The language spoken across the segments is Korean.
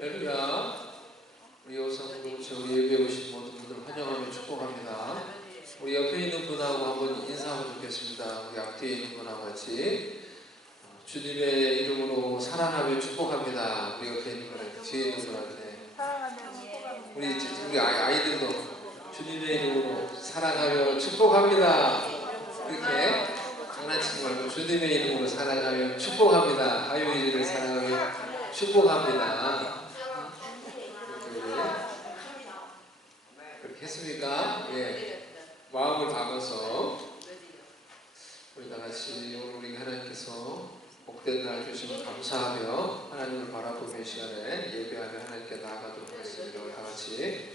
할렐루야. 우리 여성분, 우리 예배에 오신 모든 분들 환영하며 축복합니다. 우리 옆에 있는 분하고 한번 인사하면 좋겠습니다. 우리 앞뒤에 있는 분하고 같이 주님의 이름으로 사랑하며 축복합니다. 우리 옆에 있는 분한테, 뒤에 있는 분한테, 우리 아이들도 주님의 이름으로 사랑하며 축복합니다. 이렇게 장난치지 말고 주님의 이름으로 사랑하며 축복합니다. 아유이를 사랑하며 축복합니다. 그렇게 했습니까? 예. 마음을 담아서 우리 다 같이 오늘 우리 하나님께서 복된 날 주시면 감사하며 하나님을 바라보는 시간에 예배하며 하나님께 나아가도록 하겠습니다. 우리 다 같이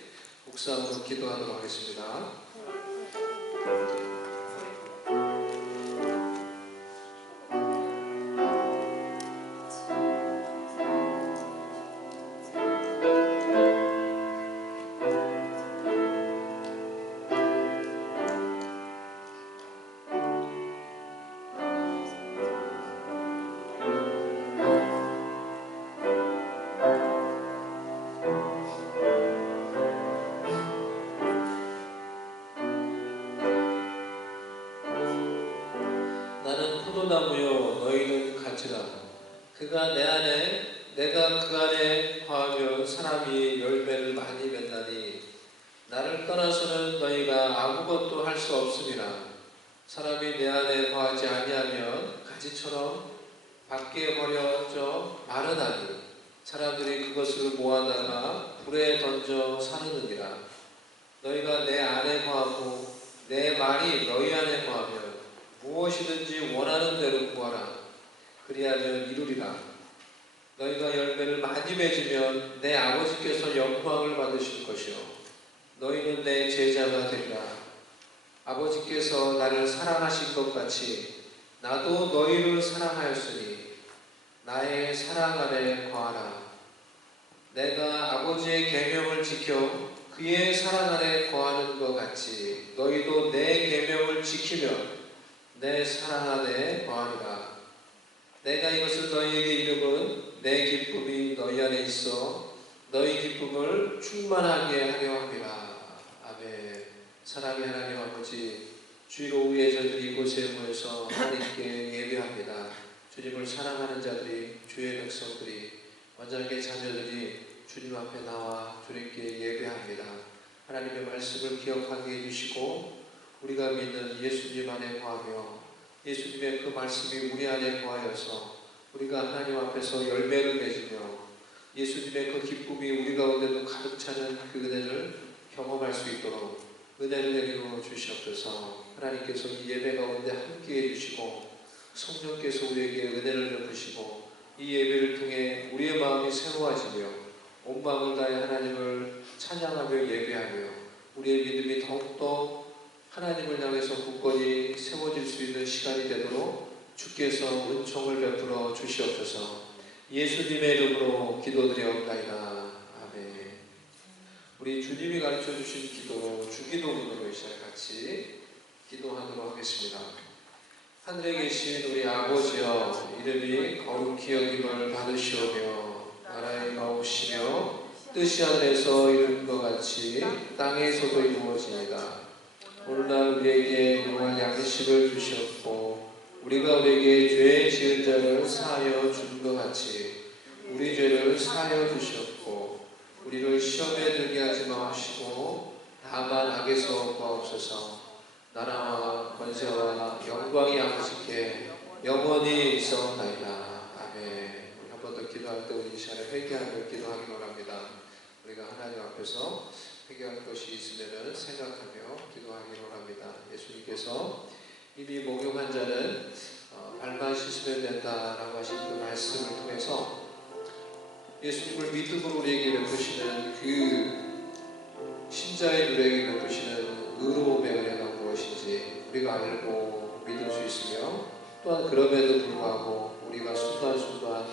묵상으로 기도하도록 하겠습니다. 나는 포도나무요 너희는 가지라. 그가 내 안에 내가 그 안에 거하면 사람이 열매를 많이 맺나니 나를 떠나서는 너희가 아무것도 할 수 없음이라. 사람이 내 안에 거하지 아니하면 가지처럼 밖에 버려져 마르나니 사람들이 그것을 모아다가 불에 던져 사르느니라. 너희가 내 안에 거하고 내 말이 너희 안에 거하면 무엇이든지 원하는 대로 구하라. 그리하면 이루리라. 너희가 열매를 많이 맺으면 내 아버지께서 영광을 받으실 것이요 너희는 내 제자가 되리라. 아버지께서 나를 사랑하신 것 같이 나도 너희를 사랑하였으니 나의 사랑 안에 거하라. 내가 아버지의 계명을 지켜 그의 사랑 안에 거하는 것 같이 너희도 내 계명을 지키면 내 사랑 안에 거하리라. 내가 이것을 너희에게 이름은 내 기쁨이 너희 안에 있어 너희 기쁨을 충만하게 하려 함이라. 아멘. 사랑의 하나님 아버지, 주일 오후에 저희들이 이곳에 모여서 하나님께 예배합니다. 주님을 사랑하는 자들이, 주의 백성들이, 완전하게 자녀들이 주님 앞에 나와 주님께 예배합니다. 하나님의 말씀을 기억하게 해주시고 우리가 믿는 예수님 안에 거하며 예수님의 그 말씀이 우리 안에 거하여서 우리가 하나님 앞에서 열매를 맺으며 예수님의 그 기쁨이 우리 가운데도 가득 차는 그 은혜를 경험할 수 있도록 은혜를 내리고 주시옵소서. 하나님께서 이 예배 가운데 함께해 주시고 성령께서 우리에게 은혜를 베푸시고 이 예배를 통해 우리의 마음이 새로워지며 온 마음을 다해 하나님을 찬양하며 예배하며 우리의 믿음이 더욱더 하나님을 향해서 굳건히 세워질 수 있는 시간이 되도록 주께서 은총을 베풀어 주시옵소서. 예수님의 이름으로 기도드리옵나이다. 아멘. 우리 주님이 가르쳐 주신 기도, 주기도문으로 이 시간 같이 기도하도록 하겠습니다. 하늘에 계신 우리 아버지여, 이름이 거룩히 여김을 받으시오며 나라에 오시며 뜻이 하늘에서 이룬 것 같이 땅에서도 이루어지이다. 오늘날 우리에게 용할 양식을 주시옵고 우리가 우리에게 죄 지은 자를 사하여 준 것 같이 우리 죄를 사하여 주시옵고 우리를 시험에 들게 하지 마시고 다만 악에서 구하옵소서. 나라와 권세와 영광이 아버지께 영원히 있어옵나이다. 아멘. 한 번 더 기도할 때 우리 이 시간에 회개하며 기도하기 원합니다. 우리가 하나님 앞에서 회개할 것이 있으면 생각하며 기도하기 원합니다. 예수님께서 이미 목욕한 자는 발만 씻으면 된다라고 하신 그 말씀을 통해서 예수님을 믿음으로 우리에게 베푸시는 그 신자의 누리에게 베푸시는 의로움의 은혜가 무엇인지 우리가 알고 믿을 수 있으며 또한 그럼에도 불구하고 우리가 순간순간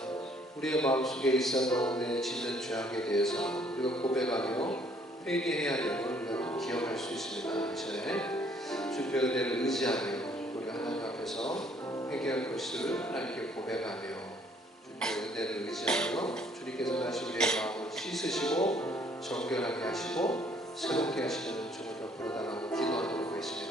우리의 마음속에 일상 가운데 짓는 죄악에 대해서 우리가 고백하며 회개해야 되는 것을 기억할 수 있습니다. 이전에 주님의 은혜를 의지하며 우리가 하나님 앞에서 회개할 것을 하나님께 고백하며 주님의 은혜를 의지하며 주님께서 다시 우리의 마음을 씻으시고 정결하게 하시고 새롭게 하시는 주를 더 부르다가 기도하도록 하겠습니다.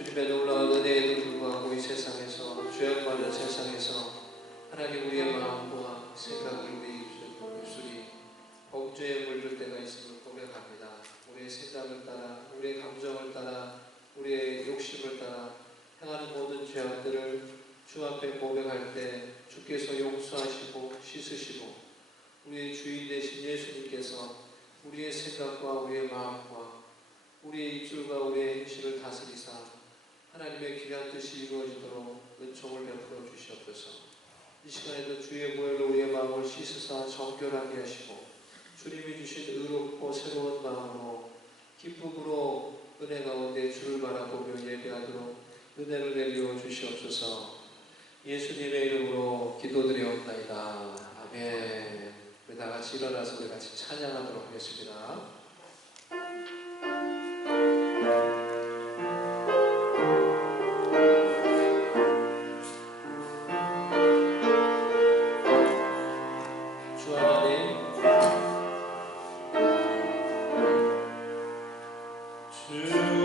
주님의 놀라운 은혜에도 불구하고 이 세상에서 죄악받는 세상에서 하나님 우리의 마음과 생각을 우리 입술이 범죄에 물들 때가 있음을 고백합니다. 우리의 생각을 따라 우리의 감정을 따라 우리의 욕심을 따라 행하는 모든 죄악들을 주 앞에 고백할 때 주께서 용서하시고 씻으시고 우리의 주인 되신 예수님께서 우리의 생각과 우리의 마음과 우리의 입술과 우리의 행실을 다스리사 하나님의 귀한 뜻이 이루어지도록 은총을 베풀어 주시옵소서. 이 시간에도 주의 보혈로 우리의 마음을 씻으사 정결하게 하시고 주님이 주신 의롭고 새로운 마음으로 기쁨으로 은혜 가운데 주를 바라보며 예배하도록 은혜를 내려 주시옵소서. 예수님의 이름으로 기도드리옵나이다. 아멘. 우리 다 같이 일어나서 우리 같이 찬양하도록 하겠습니다. 주님의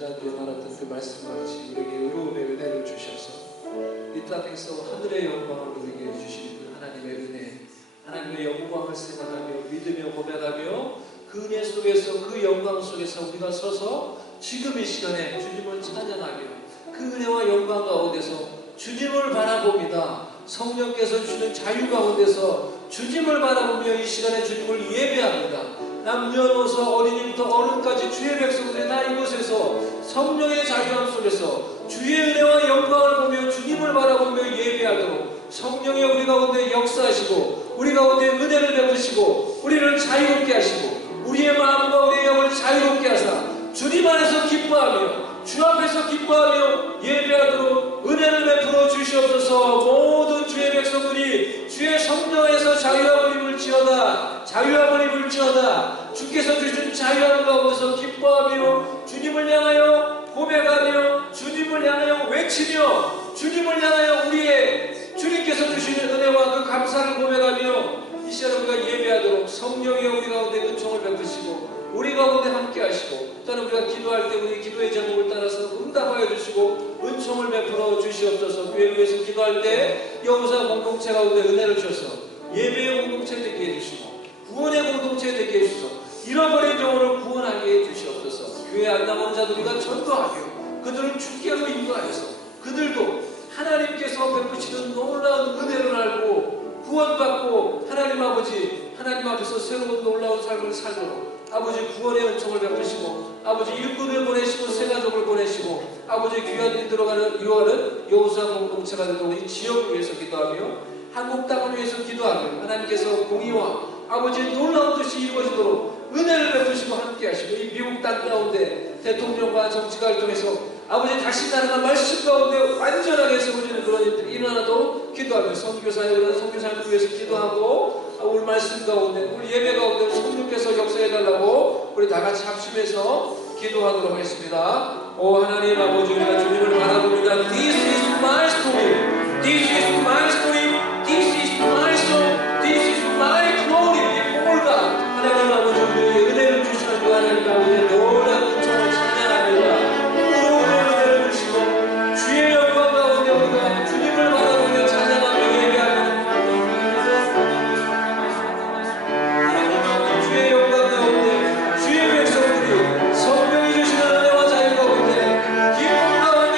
지난주에 나눴던 그 말씀과 같이 우리에게 의로움의 은혜를 주셔서 이 땅에서 하늘의 영광을 우리에게 주시는 그 하나님의 은혜, 하나님의 영광을 생각하며 믿으며 고백하며 그 은혜 속에서 그 영광 속에서 우리가 서서 지금 이 시간에 주님을 찬양하며 그 은혜와 영광 가운데서 주님을 바라봅니다. 성령께서 주시는 자유 가운데서 주님을 바라보며 이 시간에 주님을 예배합니다. 남녀노소 어린이부터 어른까지 주의 백성들이 다 이곳에서 성령의 자유함 속에서 주의 은혜와 영광을 보며 주님을 바라보며 예배하도록 성령의 우리 가운데 역사하시고 우리 가운데 은혜를 베푸시고 우리를 자유롭게 하시고 우리의 마음과 우리의 영을 자유롭게 하사 주님 안에서 기뻐하며 주 앞에서 기뻐하며 예배하도록 은혜를 베풀어 주시옵소서. 모든 주의 백성들이 주의 성령에서 자유함을 입을지어다, 자유함을 입을지어다. 주께서 주신 자유함 가운데서 기뻐하며 주님을 향하여 고백하며 주님을 향하여 외치며 주님을 향하여 우리의 주님께서 주시는 은혜와 그 감사를 고백하며 이 시간 우리가 예배하도록 성령의 우리 가운데 은총을 베푸시고 우리 가운데 함께 하시고 또는 우리가 기도할 때 우리 기도의 제목을 따라서 응답하여 주시고 은총을 베풀어 주시옵소서. 교회를 위해서 기도할 때 여호사 공동체 가운데 은혜를 주셔서 예배의 공동체 되게 해주시고 구원의 공동체 되게 해주셔서 잃어버린 영혼을 구원하게 해주시옵소서. 교회 안 나오는 자들 우리가 전도하며 그들을 주께로 인도하여서 그들도 하나님께서 베푸시는 놀라운 은혜를 알고 구원받고 하나님 아버지 하나님 앞에서 새로운 놀라운 삶을 살도록 아버지 구원의 은총을 베푸시고 아버지 일꾼을 보내시고 새가족을 보내시고 아버지 귀한 일 들어가는 이루어가는 여호사 공동체가 되도록 이 지역을 위해서 기도하며 한국 땅을 위해서 기도하며 하나님께서 공의와 아버지 놀라운 뜻이 이루어지도록 은혜를 베푸시고 함께 하시고 이 미국 땅 가운데 대통령과 정치가를 통해서 아버지 다시 나라가 말씀 가운데 완전하게 세워지는 그런 일들이 일어나도록 기도하며 선교사에 그런 선교사를 위해서 기도하고 오늘 말씀 가운데 우리 예배 가운데 성령께서 역사해달라고 우리 다같이 합심해서 기도하도록 하겠습니다. 오 하나님 아버지 우리가 주님을 바라봅니다. This is my story. This is my story. This is my song. This is my glory. 올가 하나님 아버지 우리에게 은혜를 주시는 그 하나님 아버지의 놀라운 은총을 찬양합니다. 은혜를 주시고 주의 영광 가운데 우리가 주님을 바라보며 찬양하며 예배하며 주의 영광 가운데 주의 백성들이 성령이 주시는 은혜와 자유 가운데 기쁨 가운데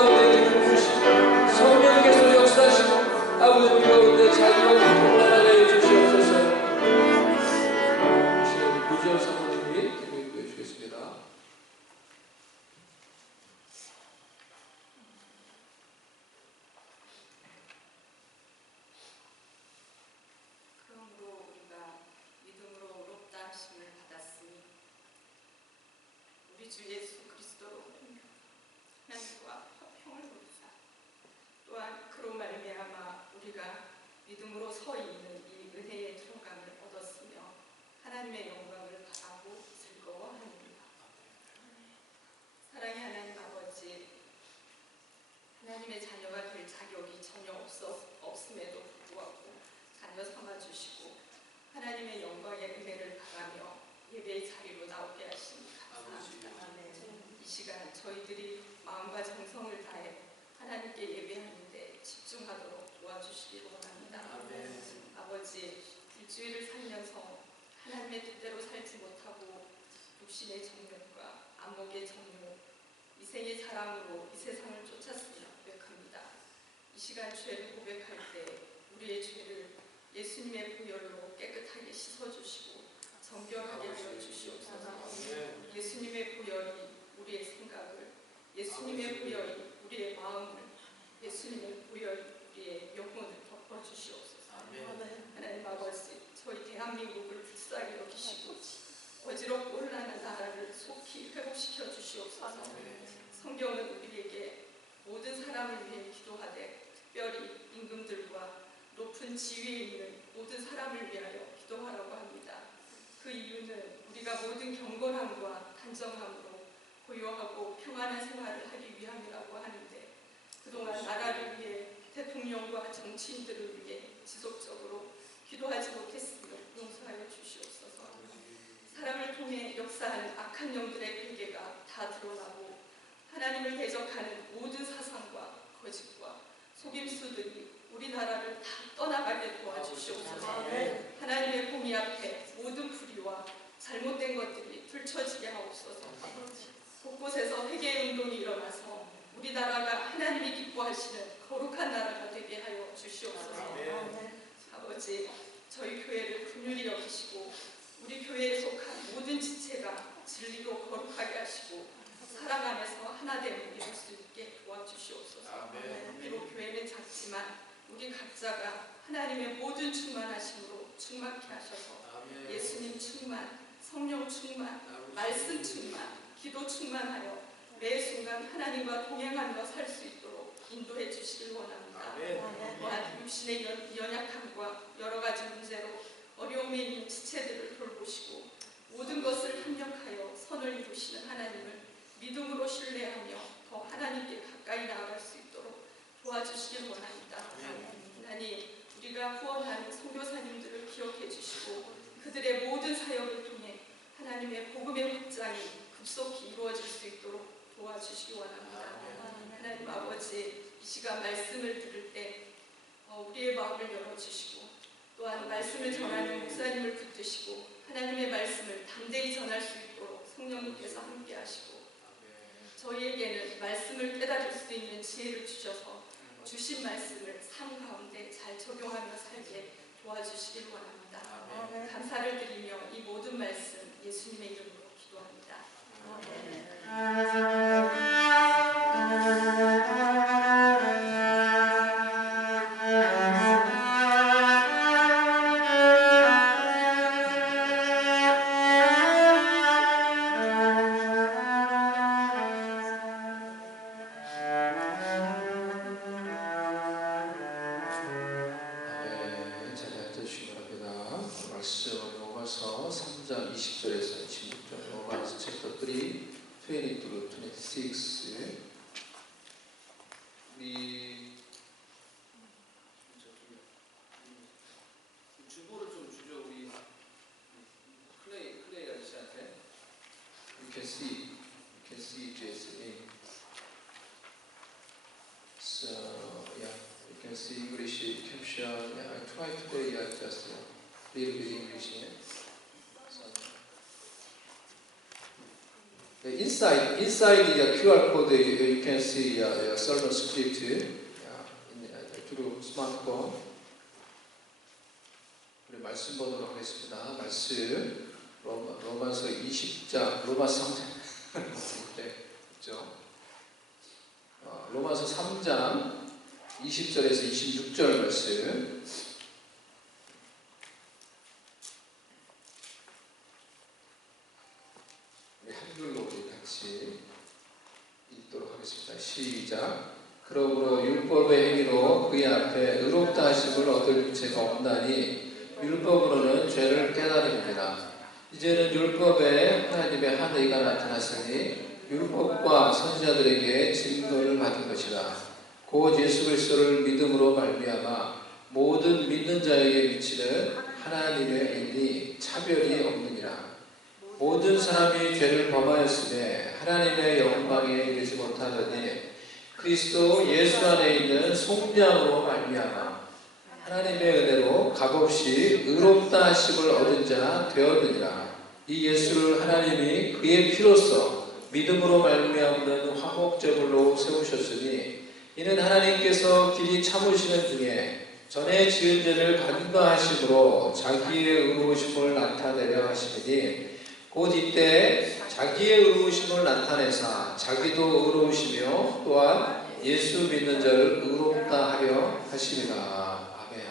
가운데 기름 부으시고 성령께서 역사하시고 아버지 우리 가운데 자유와 평안하게 해 주시옵소서. 무지영 사모님이 기도해 주겠습니다. 그러므로 우리가 믿음으로 의롭다 하심을 받았으니 우리 주 예수 그리스도로 하나님과 화평을 얻으사 또한 그로 말미암아 우리가 믿음으로 서 있는 이 은혜의 들어감을 얻었으며 하나님의 영광을 바라고 즐거워하느니라. 사랑의 하나님 아버지, 하나님의 자녀가 될 자격이 전혀 없음에도 불구하고 자녀 삼아주시고 하나님의 영광의 은혜를 바라며 예배의 자리로 나오게 하시니 감사합니다. 이 시간 저희들이 마음과 정성을 다해 하나님께 예배하는데 집중하도록 도와주시기를 원합니다. 아버지, 일주일을 살면서 하나님의 뜻대로 살지 못하고 육신의 정욕과 안목의 정욕, 이생의 사랑으로 이 세상을 쫓았으며 고백합니다. 이 시간 죄를 고백할 때 우리의 죄를 예수님의 보혈로 깨끗하게 씻어주시고 정결하게 되어 주시옵소서. 예수님의 보혈이 우리의 생각을, 예수님의 보혈이 우리의 마음을, 예수님의 보혈이 우리의 영혼을 덮어주시옵소서. 하나님 아버지, 저희 대한민국을 불쌍히 여기시고 어지럽고 혼란한 나라를 속히 회복시켜 주시옵소서. 성경은 우리에게 모든 사람을 위해 기도하되 특별히 임금들과 높은 지위에 있는 모든 사람을 위하여 기도하라고 합니다. 그 이유는 우리가 모든 경건함과 단정함으로 고요하고 평안한 생활을 하기 위함이라고 하는데 그동안 나라를 위해 대통령과 정치인들을 위해 지속적으로 기도하지 못했으며 용서하여 주시옵소서. 사람을 통해 역사하는 악한 영들의 괴계가 다 드러나고 하나님을 대적하는 모든 사상과 거짓과 속임수들이 우리나라를 다 떠나가게 도와주시옵소서. 하나님의 공의 앞에 모든 불의와 잘못된 것들이 들춰지게 하옵소서. 곳곳에서 회개 운동이 일어나서 우리나라가 하나님이 기뻐하시는 거룩한 나라가 되게 하여 주시옵소서. 아버지, 저희 교회를 긍휼히 여기시고 우리 교회에 속한 모든 지체가 진리로 거룩하게 하시고 사랑 안에서 하나됨을 이룰 수 있게 도와주시옵소서. 비록 교회는 작지만 우리 각자가 하나님의 모든 충만하심으로 충만케 하셔서 예수님 충만, 성령 충만, 말씀 충만, 기도 충만하여 매 순간 하나님과 동행하며 살 수 있도록 인도해 주시길 원합니다. 또한 육신의 연약함과 여러 가지 문제로 어려움에 있는 지체들을 돌보시고 모든 것을 합력하여 선을 이루시는 하나님을 믿음으로 신뢰하며 더 하나님께 가까이 나아갈 수 있도록 도와주시길 원합니다. 하나님, 우리가 후원하는 선교사님들을 기억해 주시고 그들의 모든 사역을 통해 하나님의 복음의 확장이 급속히 이루어질 수 있도록 도와주시기 원합니다. 하나님 아버지, 이 시간 말씀을 들을 때 우리의 마음을 열어주시고 또한 말씀을 전하는 목사님을 붙드시고 하나님의 말씀을 담대히 전할 수 있도록 성령님께서 함께 하시고 저희에게는 말씀을 깨달을 수 있는 지혜를 주셔서 주신 말씀을 삶 가운데 잘 적용하며 살게 도와주시길 원합니다. 감사를 드리며 이 모든 말씀 예수님의 이름으로 기도합니다. 로마서 3장 20절에서 26절, 로마서 챕터 3, 20 to 26. 우리 주보를 좀 주죠. 우리 클레이 아저씨한테. You can see Jason. So yeah, you can see English caption. Yeah, I try today. I just little bit English. inside the QR code you can see your sermon script through smartphone. 우리 말씀 보도록 하겠습니다. 말씀 로마서 20장 로마서 3장 그렇죠? 로마서 3장 20절에서 26절 말씀. 한글로 우리 같이 읽도록 하겠습니다. 시작. 그러므로 율법의 행위로 그의 앞에 의롭다 하심을 얻을 죄가 없나니 율법으로는 죄를 깨달음이니라. 이제는 율법에 하나님의 한 의가 나타났으니 율법과 선지자들에게 증거를 받은 것이라. 곧 예수 그리스도를 믿음으로 말미암아 모든 믿는 자에게 미치는 하나님의 의니 차별이 없느니라. 모든 사람이 죄를 범하였으며 하나님의 영광에 이르지 못하더니 그리스도 예수 안에 있는 속량으로 말미암아 하나님의 은혜로 값없이 의롭다 하심을 얻은 자 되었느니라. 이 예수를 하나님이 그의 피로써 믿음으로 말미암는 화목제물로 세우셨으니 이는 하나님께서 길이 참으시는 중에 전에 지은 죄를 간과하심으로 자기의 의로우심을 나타내려 하시니 곧 이때 자기의 의로우심을 나타내사 자기도 의로우시며 또한 예수 믿는 자를 의롭다 하려 하심이라. 아멘.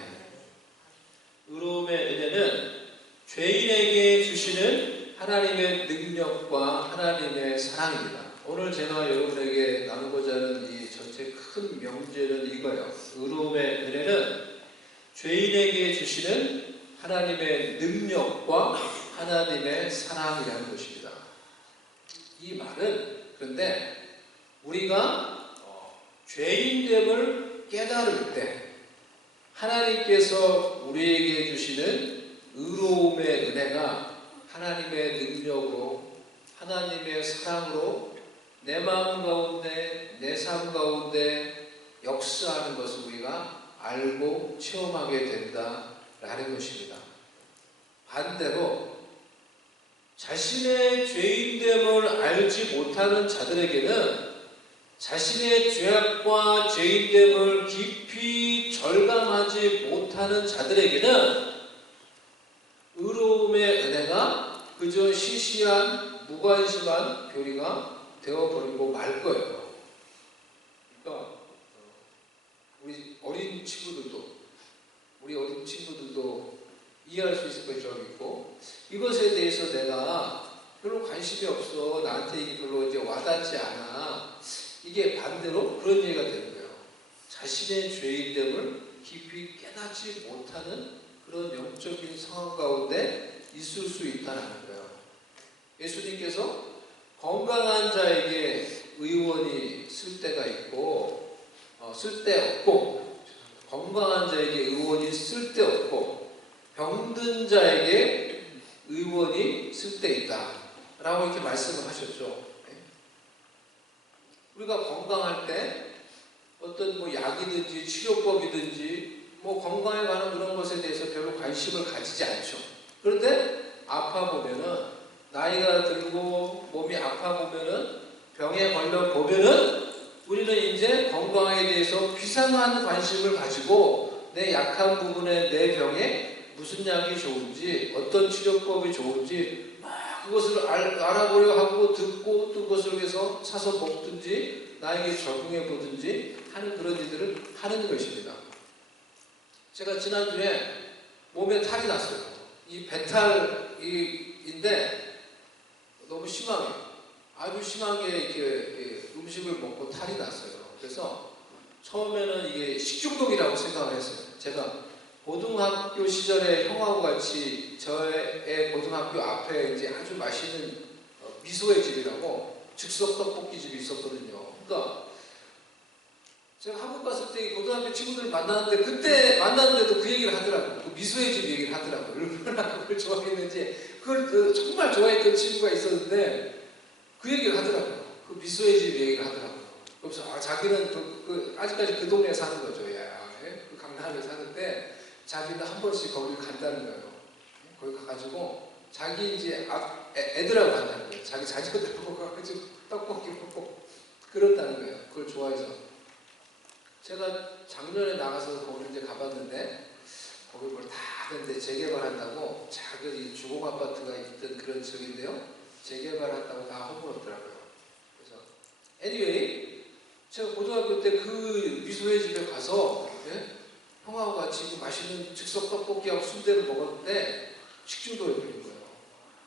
의로움의 은혜는 죄인에게 주시는 하나님의 능력과 하나님의 사랑입니다. 오늘 제가 여러분에게 나누고자 하는 이 전체 큰 명제는 이거예요. 의로움의 은혜는 죄인에게 주시는 하나님의 능력과 하나님의 사랑이라는 것입니다. 이 말은 그런데 우리가 죄인됨을 깨달을 때 하나님께서 우리에게 주시는 의로움의 은혜가 하나님의 능력으로 하나님의 사랑으로 내 마음 가운데 내 삶 가운데 역사하는 것을 우리가 알고 체험하게 된다라는 것입니다. 반대로 자신의 죄인됨을 알지 못하는 자들에게는 자신의 죄악과 죄인됨을 깊이 절감하지 못하는 자들에게는 의로움의 은혜가 그저 시시한 무관심한 교리가 되어버리고 말 거예요. 그러니까 우리 어린 친구들도 이해할 수 있을 것이라고 믿고 이것에 대해서 내가 별로 관심이 없어. 나한테 이게 별로 이제 와닿지 않아. 이게 반대로 그런 얘기가 되는 거예요. 자신의 죄인됨을 깊이 깨닫지 못하는 그런 영적인 상황 가운데 있을 수 있다는 거예요. 예수님께서 건강한 자에게 의원이 쓸 때가 있고 쓸데없고 건강한 자에게 의원이 쓸데없고 병든 자에게 의원이 쓸데있다 라고 이렇게 말씀을 하셨죠. 우리가 건강할 때 어떤 뭐 약이든지 치료법이든지 뭐 건강에 관한 그런 것에 대해서 별로 관심을 가지지 않죠. 그런데 아파 보면은 나이가 들고 몸이 아파 보면은 병에 걸려 보면은 우리는 이제 건강에 대해서 비상한 관심을 가지고 내 약한 부분에 내 병에 무슨 약이 좋은지 어떤 치료법이 좋은지 막 그것을 알아보려 하고 듣고 또 그것을 위해서 사서 먹든지 나에게 적용해 보든지 하는 그런 일들을 하는 것입니다. 제가 지난주에 몸에 탈이 났어요. 이 배탈인데 너무 심하게 아주 심하게 이렇게 음식을 먹고 탈이 났어요. 그래서 처음에는 이게 식중독이라고 생각을 했어요. 제가 고등학교 시절에 형하고 같이 저의 고등학교 앞에 이제 아주 맛있는 미소의 집이라고 즉석 떡볶이 집이 있었거든요. 그러니까 제가 한국 갔을 때 고등학교 친구들 만났는데 그때 만났는데도 그 얘기를 하더라고요. 그 미소의 집 얘기를 하더라고요. 얼마나 그걸 좋아했는지 그걸 정말 좋아했던 친구가 있었는데 그 얘기를 하더라고요. 그 미소의 집 얘기를 하더라고요. 그래서 자기는 아직까지 그 동네에 사는 거죠. 그 강남에 사는데 자기는 한 번씩 거기를 간다는 거예요. 거기 가가지고 자기 이제 애들하고 간다는 거예요. 자기 자녀들하고 가가지고 떡볶이 먹고 그렇다는 거예요. 그걸 좋아해서. 제가 작년에 나가서 거기를 이제 가봤는데 거기 뭘 다 하는데 재개발한다고 작은 주공 아파트가 있던 그런 지역인데요. 재개발한다고 다 허물었더라고요. 그래서 anyway 제가 고등학교 때 그 미소의 집에 가서 형하고 같이 그 맛있는 즉석 떡볶이하고 순대를 먹었는데 식중독에 걸린 거예요.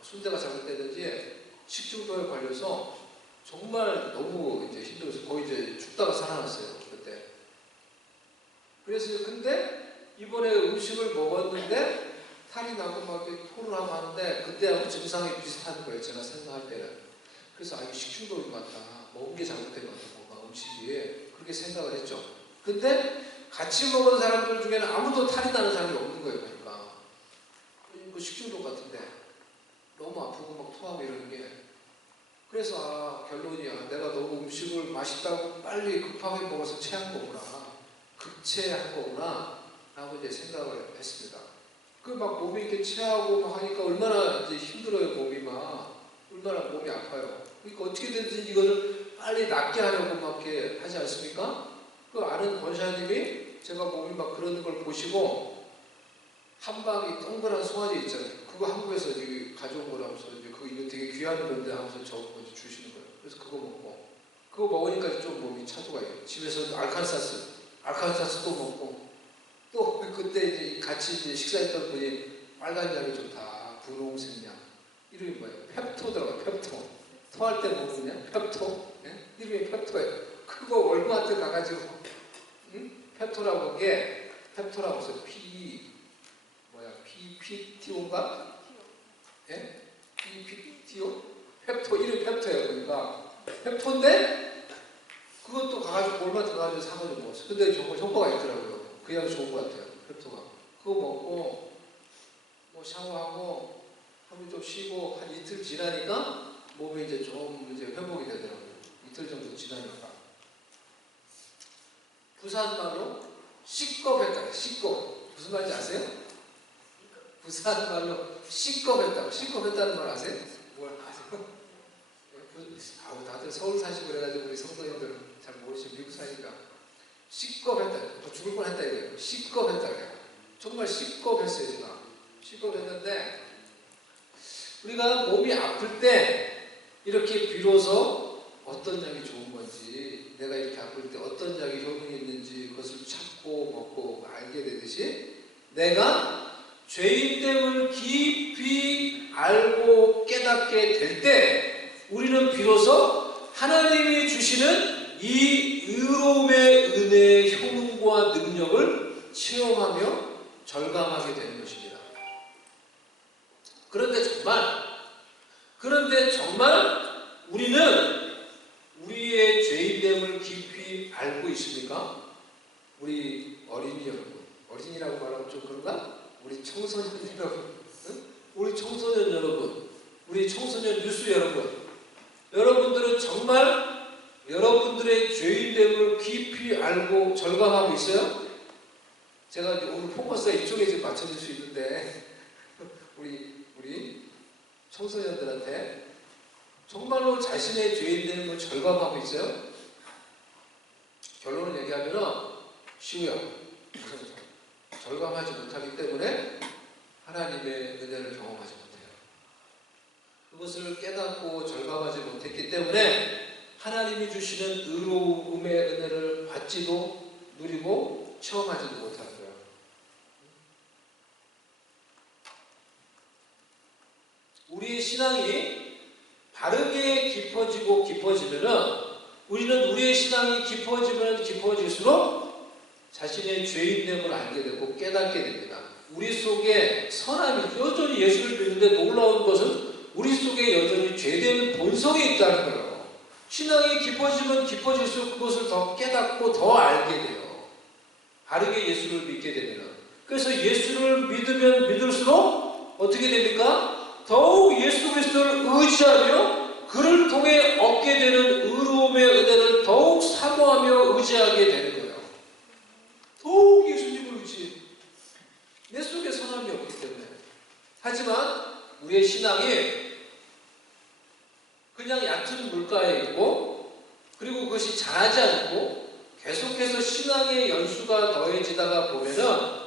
순대가 잘못되든지 식중독에 걸려서 정말 너무 이제 힘들어서 거의 이제 죽다가 살아났어요. 그때. 그래서 근데 이번에 음식을 먹었는데 탈이 나고 막 이렇게 토를 하고 하는데 그때하고 증상이 비슷한 거예요. 제가 생각할 때는. 그래서 이거 식중독인 것 같다. 먹은 게 잘못된 것 같다. 뭔가 음식이. 그렇게 생각을 했죠. 근데 같이 먹은 사람들 중에는 아무도 탈이 나는 사람이 없는 거예요. 그러니까. 이거 식중독 같은데 너무 아프고 막 토하고 이러는 게. 그래서 결론이야. 내가 너무 음식을 맛있다고 빨리 급하게 먹어서 체한 거구나. 급체한 거구나. 라고 이제 생각을 했습니다. 그 막 몸이 이렇게 체하고 막 하니까 얼마나 이제 힘들어요. 몸이 막. 얼마나 몸이 아파요. 그러니까 어떻게든지 이거를 빨리 낫게 하려고 막 이렇게 하지 않습니까? 그 아는 권사님이 제가 몸이 막 그러는 걸 보시고 한방이 동그란 송아지 있잖아요. 그거 한국에서 이제 가져온 거라면서 이제 이거 되게 귀한 건데 하면서 저거 주시는 거예요. 그래서 그거 먹고 그거 먹으니까 좀 몸이 차도가요. 집에서 알칸사스도 먹고 또 그때 이제 같이 이제 식사했던 분이 빨간 약이 좋다. 분홍색 약. 이름이 뭐예요? 펩토더라고요. 펩토. 토할 때 먹느냐? 펩토. 네? 이름이 펩토예요. 그거 월마트 가가지고 펩토라고 게 펩토라고 해서 PPTO인가? 예? PPTO? 펩토 이름 펩토예요. 그러니까 펩토인데 그것도 가가지고 월마트 가가지고 사가지고 먹었어요. 근데 정말 효과가 있더라고요. 그 약이 좋은 것 같아요. 펩토가. 그거 먹고 뭐 샤워하고 하루 좀 쉬고 한 이틀 지나니까 몸이 이제 좀 이제 회복이 되더라고요. 이틀 정도 지나니까. 부산말로 씻겁했다. 씻겁. 무슨 말인지 아세요? 부산말로 씻겁했다고. 씻겁했다는 말 아세요? 뭘 아세요? 다들 서울 사시고 그래가지고 우리 성도님들은 잘 모르시고 미국 사니까 씻겁했다. 죽을 뻔했다 이거예요. 씻겁했다. 정말 씻겁했어요. 제가. 씻겁했는데 우리가 몸이 아플 때 이렇게 비로소 어떤 약이 좋은 건지 내가 이렇게 아플 때 어떤 약이 효능이 있는지 그것을 찾고 먹고 알게 되듯이 내가 죄인됨을 깊이 알고 깨닫게 될 때 우리는 비로소 하나님이 주시는 이 의로움의 은혜의 효능과 능력을 체험하며 절감하게 되는 것입니다. 그런데 정말 우리는 우리의 죄인됨을 깊이 알고 있습니까? 우리 어린이 여러분, 어린이라고 말하면 좀 그런가? 우리 청소년 여러분, 우리 청소년 여러분, 우리 청소년 뉴스 여러분, 여러분들은 정말 여러분들의 죄인됨을 깊이 알고 절감하고 있어요? 제가 오늘 포커스가 이쪽에 지금 맞춰질 수 있는데 우리 청소년들한테 정말로 자신의 죄인되는 걸 절감하고 있어요? 결론을 얘기하면 쉬워요. 절감하지 못하기 때문에 하나님의 은혜를 경험하지 못해요. 그것을 깨닫고 절감하지 못했기 때문에 하나님이 주시는 의로움의 은혜를 받지도 누리고 체험하지도 못하는 거예요. 우리의 신앙이 바르게 깊어지고 깊어지면은 우리는 우리의 신앙이 깊어지면 깊어질수록 자신의 죄인됨을 알게 되고 깨닫게 됩니다. 우리 속에 선함이 여전히 예수를 믿는데 놀라운 것은 우리 속에 여전히 죄된 본성이 있다는 거예요. 신앙이 깊어지면 깊어질수록 그것을 더 깨닫고 더 알게 돼요. 바르게 예수를 믿게 되면. 그래서 예수를 믿으면 믿을수록 어떻게 됩니까? 더욱 예수 그리스도를 의지하며 그를 통해 얻게 되는 의로움의 은혜를 더욱 사모하며 의지하게 되는 거예요. 더욱 예수님을 의지해. 내 속에 선함이 없기 때문에. 하지만 우리의 신앙 않고 계속해서 신앙의 연수가 더해지다가 보면은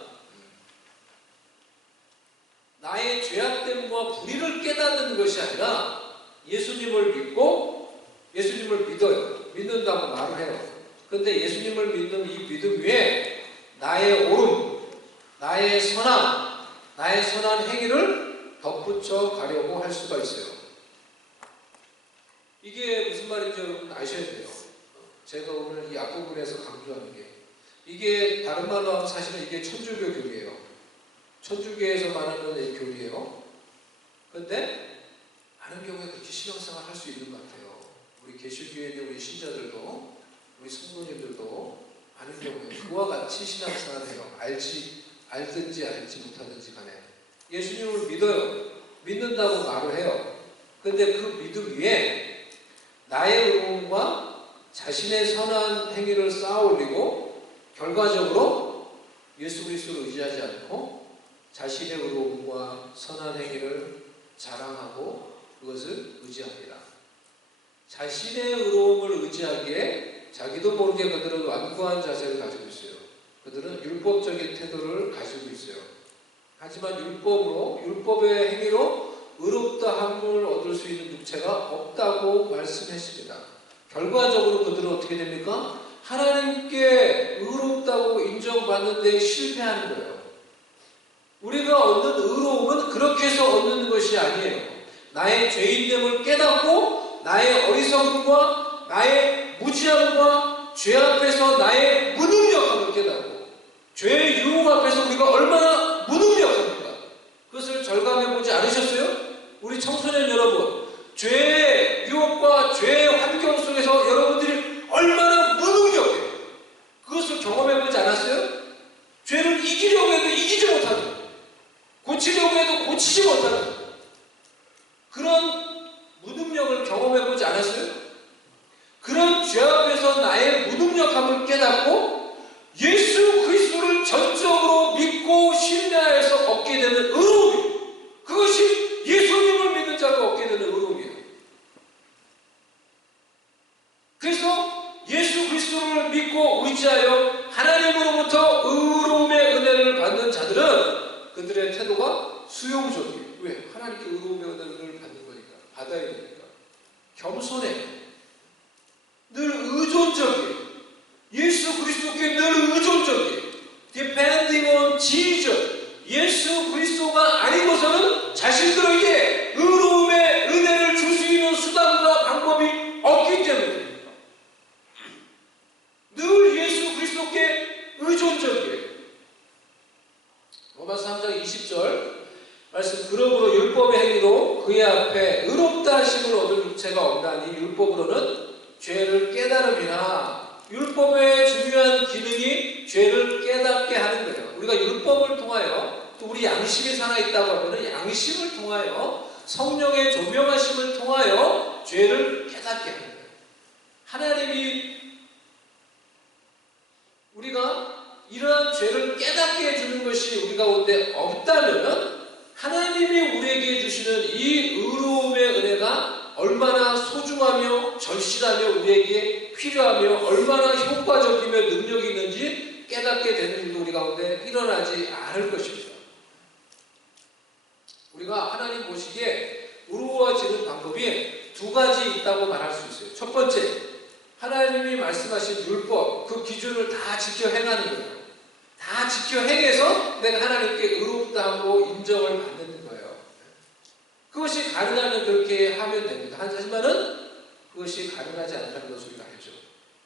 나의 죄악됨과 불의를 깨닫는 것이 아니라 예수님을 믿고 예수님을 믿어요. 믿는다고 말을 해요. 그런데 예수님을 믿는 이 믿음 위에 나의 옳음, 나의 선함, 나의 선한 행위를 덧붙여 가려고 할 수가 있어요. 이게 무슨 말인지 여러분 아셔야 돼요. 제가 오늘 이 앞부분에서 강조하는 게 이게 다른 말로 하면 사실은 이게 천주교 교리예요. 천주교에서 말하는 이 교리예요. 그런데 많은 경우에 그렇게 신앙생활 할 수 있는 것 같아요. 우리 개신교에 있는 우리 신자들도 우리 성도님들도 많은 경우에 그와 같이 신앙생활을 해요. 알든지 알지 못하든지 간에 예수님을 믿어요. 믿는다고 말을 해요. 그런데 그 믿음 위에 나의 의무와 자신의 선한 행위를 쌓아 올리고 결과적으로 예수 그리스도를 의지하지 않고 자신의 의로움과 선한 행위를 자랑하고 그것을 의지합니다. 자신의 의로움을 의지하기에 자기도 모르게 그들은 완고한 자세를 가지고 있어요. 그들은 율법적인 태도를 가지고 있어요. 하지만 율법의 행위로 의롭다함을 얻을 수 있는 육체가 없다고 말씀했습니다. 결과적으로 그들은 어떻게 됩니까? 하나님께 의롭다고 인정받는 데 실패하는 거예요. 우리가 얻는 의로움은 그렇게 해서 얻는 것이 아니에요. 나의 죄인됨을 깨닫고 나의 어리석음과 나의 무지함과 죄 앞에서 나의 무능력함을 깨닫고 죄의 유혹 앞에서 우리가 얼마나 무능력합니까? 그것을 절감해보지 않으셨어요? 우리 청소년 여러분, 죄의 유혹과 죄의 환경 속에서 여러분들이 얼마나 무능력해요? 그것을 경험해보지 않았어요? 죄를 이기려고 해도 이기지 못하는, 고치려고 해도 고치지 못하는 그런 무능력을 경험해보지 않았어요? 그런 죄 앞에서 나의 무능력함을 깨닫고 예수 그리스도를 전적으로 믿고 신뢰해서 얻게 되는 의로움이에요. 그것이 예수님을 믿는 자가 얻게 되는 의로움이에요. 그래서 예수 그리스도를 믿고 의지하여 하나님으로부터 의로움의 은혜를 받는 자들은 그들의 태도가 수용적이에요. 왜? 하나님께 의로움의 은혜를 받는 거니까. 받아야 되니까. 겸손해. 늘 의존적이에요. 예수 그리스도께 늘 의존적이에요. Depending on Jesus. 예수 그리스도가 아니고서는 자신들에게 의로움의 은혜를 줄 수 있는 수단과 방법이 없기 때문입니다. 늘 예수 그리스도께 의존적이에요. 로마서 3장 20절 말씀, 그러므로 율법의 행위로 그의 앞에 의롭다 하심을 얻을 육체가 없나니 율법으로는 죄를 깨달음이나 율법의 중요한 기능이 죄를 깨닫게 하는 거예요. 우리가 율법을 통하여 또 우리 양심이 살아있다고 하면 양심을 통하여 성령의 조명하심을 통하여 죄를 깨닫게 하는 거예요. 하나님이 우리가 이러한 죄를 깨닫게 해주는 것이 우리 가운데 없다면 하나님이 우리에게 주시는 이 의로움의 은혜가 얼마나 소중하며 절실하며 우리에게 필요하며 얼마나 효과적이며 능력이 있는지 깨닫게 되는 일도 우리 가운데 일어나지 않을 것입니다. 우리가 하나님 보시기에 의로워지는 방법이 두 가지 있다고 말할 수 있어요. 첫 번째, 하나님이 말씀하신 율법, 그 기준을 다 지켜 행하는 거예요. 다 지켜 행해서 내가 하나님께 의롭다고 인정을 받는 거예요. 그것이 가능하면 그렇게 하면 됩니다. 하지만은 그것이 가능하지 않다는 것을 우리가 알죠.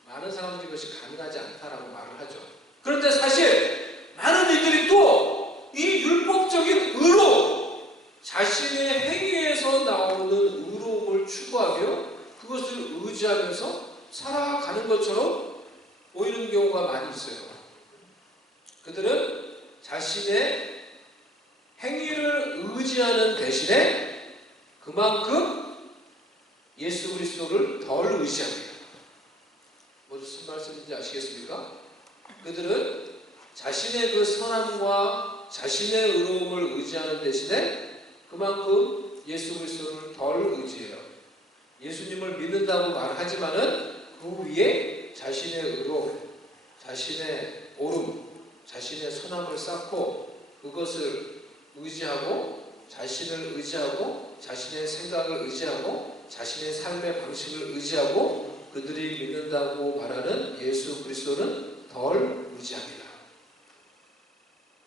많은 사람들이 그것이 가능하지 않다라고 말을 하죠. 그런데 사실 많은 이들이 또 이 율법적인 의로움, 자신의 행위에서 나오는 의로움을 추구하며 그것을 의지하면서 살아가는 것처럼 보이는 경우가 많이 있어요. 그들은 자신의 행위를 의지하는 대신에 그만큼 예수 그리스도를 덜 의지합니다. 무슨 말씀인지 아시겠습니까? 그들은 자신의 그 선함과 자신의 의로움을 의지하는 대신에 그만큼 예수 그리스도를 덜 의지해요. 예수님을 믿는다고 말하지만은 그 위에 자신의 의로, 자신의 옳음, 자신의 선함을 쌓고 그것을 의지하고 자신을 의지하고 자신의 생각을 의지하고 자신의 삶의 방식을 의지하고 그들이 믿는다고 말하는 예수 그리스도는 덜 의지합니다.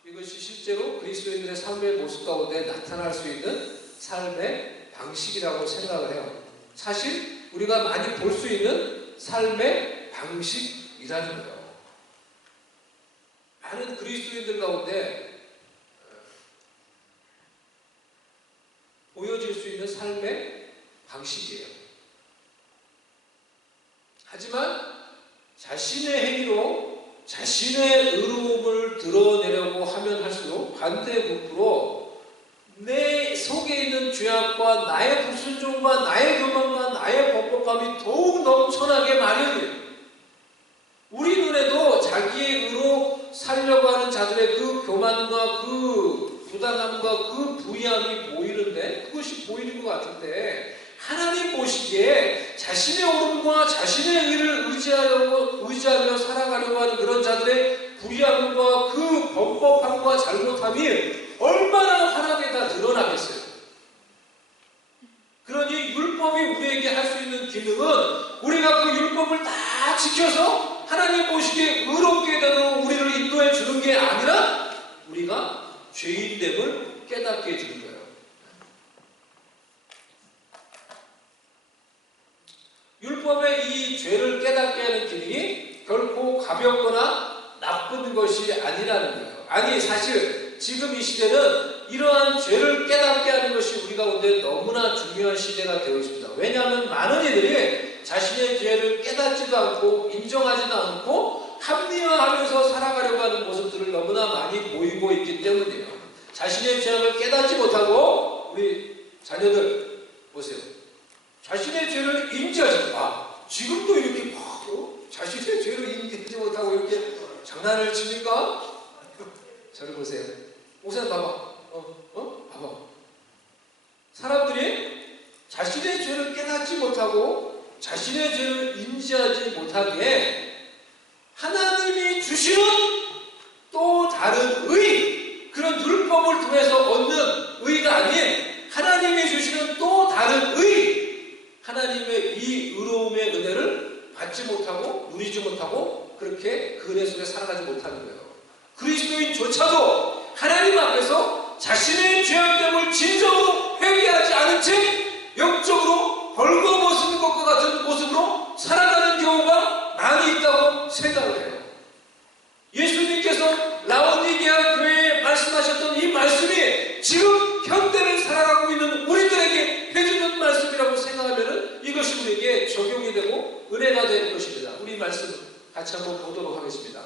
이것이 실제로 그리스도인들의 삶의 모습 가운데 나타날 수 있는 삶의 방식이라고 생각을 해요. 사실 우리가 많이 볼 수 있는 삶의 방식이라는 거예요. 많은 그리스도인들 가운데 보여질 수 있는 삶의 방식이에요. 하지만 자신의 행위로 자신의 의로움을 드러내려고 하면 할수록 반대급부로 내 속에 있는 죄악과 나의 불순종과 나의 교만과 나의 범법함이 더욱 넘쳐나게 마련이에요. 우리 눈에도 자기의 의로 살려고 하는 자들의 그 교만과 그 부당함과 그 부의함이 보이는데, 그것이 보이는 것 같은데, 하나님 보시기에 자신의 옳음과 자신의 의를 의지하며 살아가려고 하는 그런 자들의 불의함과 그 범법함과 잘못함이 얼마나 환하게 다 드러나겠어요. 그러니 율법이 우리에게 할 수 있는 기능은 우리가 그 율법을 다 지켜서 하나님 보시기에 의롭게 되도록 우리를 인도해 주는 게 아니라 우리가 죄인됨을 깨닫게 해주는 거예요. 율법의 이 죄를 깨닫게 하는 기능이 결코 가볍거나 나쁜 것이 아니라는 거예요. 아니, 사실 지금 이 시대는 이러한 죄를 깨닫게 하는 것이 우리 가운데 너무나 중요한 시대가 되어 있습니다. 왜냐하면 많은 이들이 자신의 죄를 깨닫지도 않고 인정하지도 않고 합리화하면서 살아가려고 하는 모습들을 너무나 많이 보이고 있기 때문이에요. 자신의 죄를 깨닫지 못하고 우리 자녀들 보세요. 자신의 죄를 인지하지 마. 지금도 이렇게 자신의 죄를 인지하지 못하고 이렇게 장난을 칩니까? 저를 보세요. 목사님 봐봐. 봐봐. 사람들이 자신의 죄를 깨닫지 못하고 자신의 죄를 인지하지 못하기에 하나님이 주시는 또 다른 의, 그런 율법을 통해서 얻는 의가 아닌 하나님이 주시는 또 다른 의, 하나님의 이 의로움의 은혜를 받지 못하고 누리지 못하고 그렇게 그 은혜 속에 살아가지 못하는 거예요. 그리스도인조차도 하나님 앞에서 자신의 죄악됨을 진정으로 회개하지 않은 채 영적으로 벌거벗은 것과 같은 모습으로 살아가는 경우가 많이 있다고 생각을 해요. 예수님께서 라오디게아 교회에 말씀하셨던 이 말씀이 지금 현대를 살아가고 있는 우리들에게 해주는 말씀이라고 생각하면 이것이 우리에게 적용이 되고 은혜가 될 것입니다. 우리 말씀 같이 한번 보도록 하겠습니다.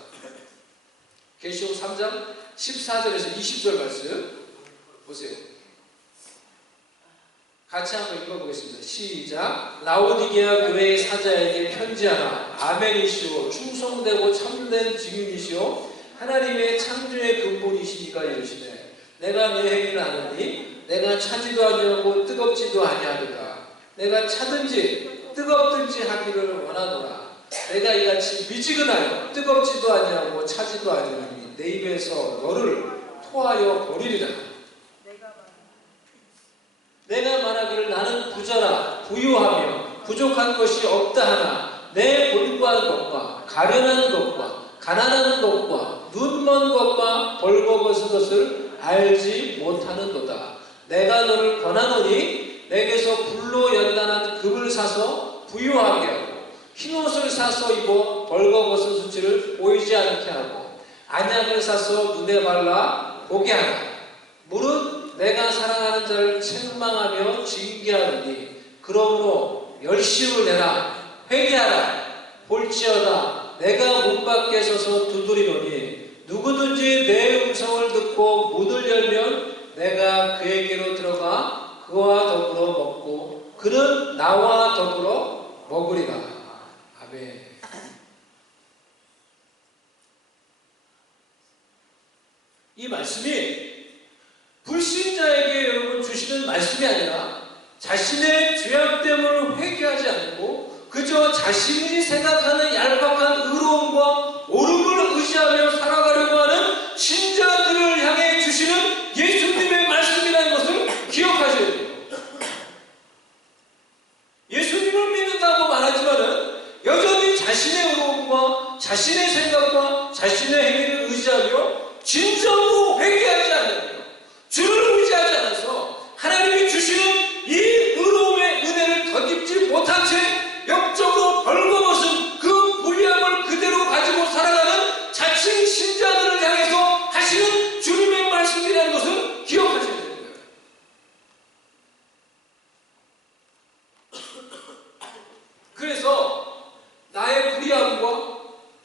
계시록 3장 14절에서 20절 말씀 보세요. 같이 한번 읽어보겠습니다. 시작. 라오디게아 교회의 사자에게 편지하라. 아멘이시오 충성되고 참된 증인이시오 하나님의 창조의 근본이시니가 이르시네. 내가 내 행위를 아느니 내가 차지도 아니하고 뜨겁지도 아니하리라. 내가 차든지 뜨겁든지 하기를 원하노라. 내가 이같이 미지근하여 뜨겁지도 아니하고 차지도 아니하니 내 입에서 너를 토하여 버리리라. 내가 말하기를 나는 부자라 부유하며 부족한 것이 없다 하나 내 볼과한 것과 가련한 것과 가난한 것과 눈먼 것과 벌거벗은 것을 알지 못하는도다. 내가 너를 권하노니 내게서 불로 연단한 금을 사서 부유하게 하고 흰옷을 사서 입어 벌거벗은 수치를 보이지 않게 하고 안약을 사서 눈에 발라 보게 하라. 무릇 내가 사랑하는 자를 책망하며 징계하느니 그러므로 열심을 내라. 회개하라. 볼지어다 내가 문 밖에 서서 두드리노니 누구든지 내 음성을 듣고 문을 열면 내가 그에게로 들어가 그와 더불어 먹고 그는 나와 더불어 먹으리라. 아멘. 이 말씀이 불신자에게 여러분 주시는 말씀이 아니라 자신의 죄악됨을 회개하지 않고 그저 자신이 생각하는 얄팍한 의로움과 옳음을 의지하며 살아가려고 하는 신자들을 향해 주시는 예수님의 말씀이라는 것을 기억하셔야 돼요. 예수님을 믿는다고 말하지만은 여전히 자신의 의로움과 자신의 생각과 자신의 행위를 의지하며 진정으로 회개하지 않는, 주를 의지하지 않아서 하나님이 주시는 이 의로움의 은혜를 덧입지 못한 채 영적으로 벌거벗은 그 불리함을 그대로 가지고 살아가는 자칭 신자들을 향해서 하시는 주님의 말씀이라는 것을 기억하셔야 되는 거예요. 그래서 나의 불리함과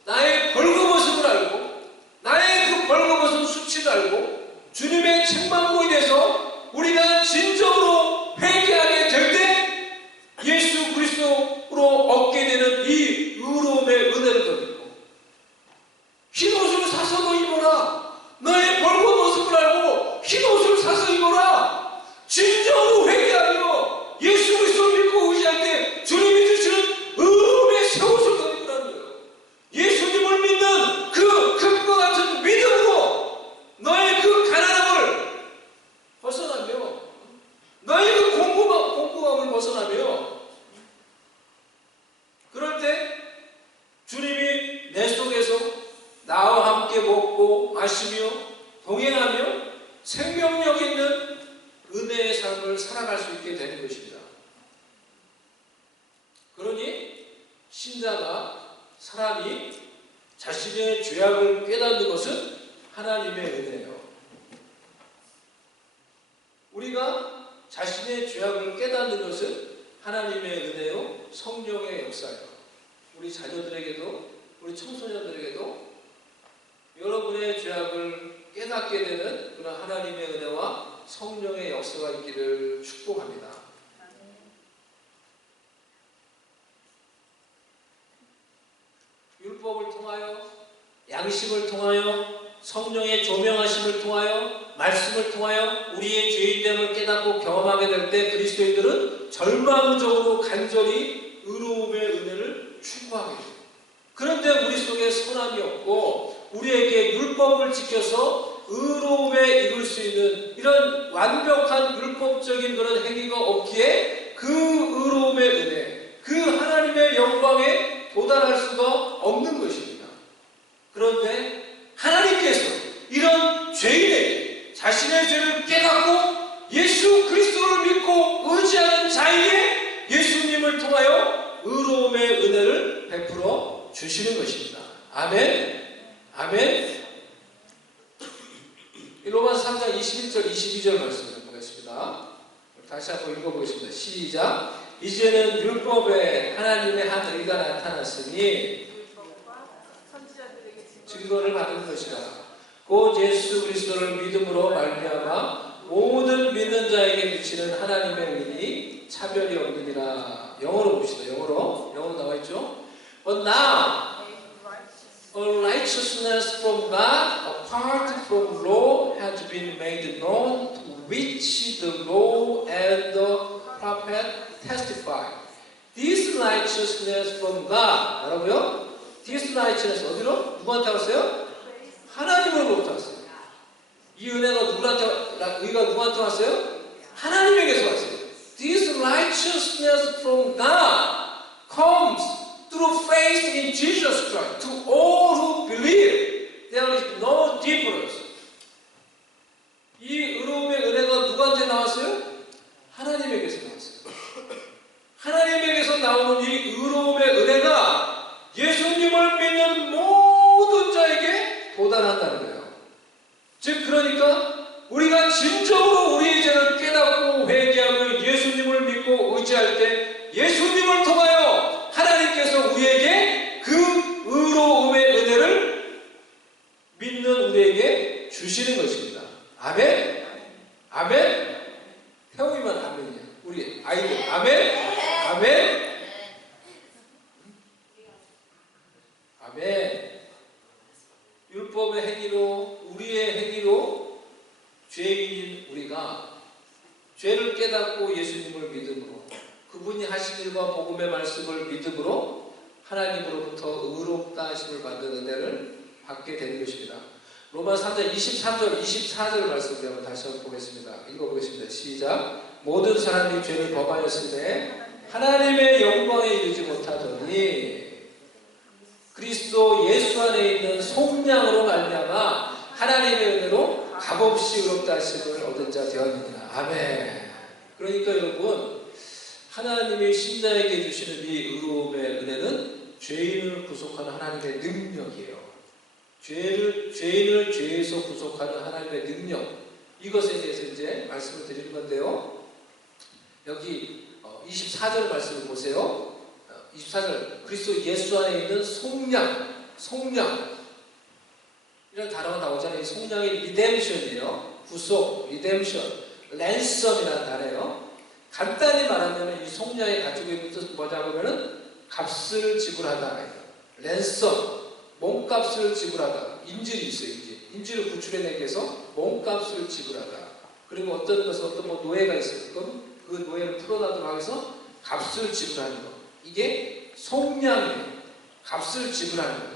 나의 벌거벗음을 알고 나의 그 벌거벗은 수치를 알고 주님의 책망으로 인해서 우리가 진정으로 회개하게 될 때 예수 그리스도로 얻게 되는 이 의로움의 은혜를 더듬고 흰옷을 사서 입어라. 너의 벌거벗음을 알고 흰옷을 사서 입어라. 진정으로 회개하며 예수 그리스도를 믿고 의지할 때 주님이 주시는 의로움의 새 옷을 더입으라는 거예요. 예수님을 믿는 그 금과 같은 믿음으로 너의 그 가난함을 벗어나며 너의 그 공고감을 벗어나며 그럴 때 주님이 내 속에서 나와 함께 먹고 마시며 동행하며 생명력 있는 은혜의 삶을 살아갈 수 있게 되는 것입니다. 그러니 신자가 사람이 자신의 죄악을 깨닫는 것은 하나님의 은혜예요. 우리가 자신의 죄악을 깨닫는 것은 하나님의 은혜요, 성령의 역사예요. 우리 자녀들에게도, 우리 청소년들에게도 여러분의 죄악을 깨닫게 되는 그런 하나님의 은혜와 성령의 역사가 있기를 축복합니다. 율법을 통하여, 양식을 통하여, 성령의 조명하심을 통하여, 말씀을 통하여 우리의 죄인됨을 깨닫고 경험하게 될 때 그리스도인들은 절망적으로 간절히 의로움의 은혜를 추구하게 돼요. 그런데 우리 속에 선함이 없고 우리에게 율법을 지켜서 의로움에 이룰 수 있는 이런 완벽한 율법적인 그런 행위가 없기에 그 의로움의 은혜, 그 하나님의 영광에 도달할 수가 없는 것입니다. 그런데 하나님께서 이런 죄인에게 자신의 죄를 깨닫고 예수 그리스도를 믿고 의지하는 자에게 예수님을 통하여 의로움의 은혜를 베풀어 주시는 것입니다. 아멘. 아멘. 로마서 3장 21절 22절 말씀을 보겠습니다. 다시 한번 읽어보겠습니다. 시작. 이제는 율법에 하나님의 한 의가 나타났으니 증거를 받은 것이라. 곧 예수 그리스도를 믿음으로 말미암아 모든 믿는 자에게 미치는 하나님의 의니 차별이 없느니라. 영어로 봅시다. 영어로 나와있죠. But now a righteousness from God apart from law has been made known, to which the law and the prophet testify. This righteousness from God, 뭐라고요? This righteousness 어디로? 누구한테 왔어요? 하나님으로부터 왔어요. 이 은혜가 의가 누구한테 왔어요? 하나님에게서 왔어요. This righteousness from God comes through faith in Jesus Christ. To all who believe, there is no difference. 이 의로움의 은혜가 누구한테 나왔어요? 하나님에게서 나왔어요. 하나님에게서 나오는 이 의로움의 은혜가 예수님을 믿는 모든 자에게 도달한다는 거예요. 즉 그러니까 우리가 진정으로 우리의 죄를 깨닫고 회개하며 예수님을 믿고 의지할 때 예수님을 통하여 하나님께서 우리에게 그 의로움의 은혜를 믿는 우리에게 주시는 것입니다. 아멘? 아멘? 태웅이만 아멘이야. 우리 아이들 아멘? 아멘? 아멘. 율법의 행위로, 우리의 행위로 죄인인 우리가 죄를 깨닫고 예수님을 믿음으로 그분이 하신 사실과 복음의 말씀을 믿음으로 하나님으로부터 의롭다 하심을 받는 은혜를 받게 되는 것입니다. 로마 3장 23절 24절 말씀을 한번 다시 한번 보겠습니다. 읽어보겠습니다. 시작. 모든 사람이 죄를 범하였으되 하나님의 영광에 이르지 못하더니 그리스도 예수 안에 있는 속량으로 말미암아 하나님의 은혜로 값없이 의롭다 하심을 얻은 자 되었느니라. 아멘. 그러니까 여러분, 하나님의 신자에게 주시는 이 의로움의 은혜는 죄인을 구속하는 하나님의 능력이에요. 죄인을 죄에서 구속하는 하나님의 능력, 이것에 대해서 이제 말씀을 드리는 건데요. 여기 24절 말씀을 보세요. 24절, 그리스도 예수 안에 있는 속량 이런 단어가 나오잖아요. 이 속량이 리뎀션이에요. 구속, 리뎀션, 랜섬이라는 단어예요. 간단히 말하면 이 속량이 가지고 있는 뜻은 뭐냐고 하면은 값을 지불하다, 랜섬, 몸값을 지불하다. 인질이 있어요. 인질을 구출해내기 위해서 몸값을 지불하다. 그리고 어떤 것은 어떤 노예가 있어요. 그럼 그 노예를 풀어나도록 하기 위해서 값을 지불하는 것. 이게 속량이에요. 값을 지불하는 거예요.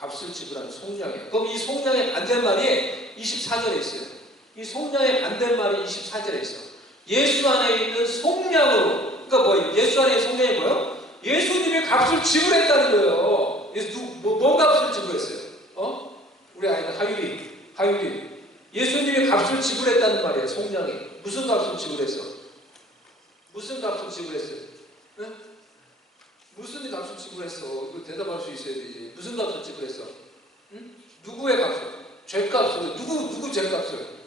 값을 지불하는 속량이에요. 그럼 이 속량의 반대말이 24절에 있어요. 이 속량의 반대말이 24절에 있어요. 예수 안에 있는 속량으로. 그러니까 뭐예요? 예수 안에 있는 속량이 뭐예요? 예수님이 값을 지불했다는 거예요. 뭔 값을 지불했어요? 우리 아이는 하율이. 예수님이 값을 지불했다는 말이에요. 속량이. 무슨 값을 지불했어? 무슨 값을 지불했어요? 응? 무슨 값을 지불했어? 이거 대답할 수 있어야 되지. 무슨 값을 지불했어? 응? 누구의 값을? 죄값을. 누구 죄값을?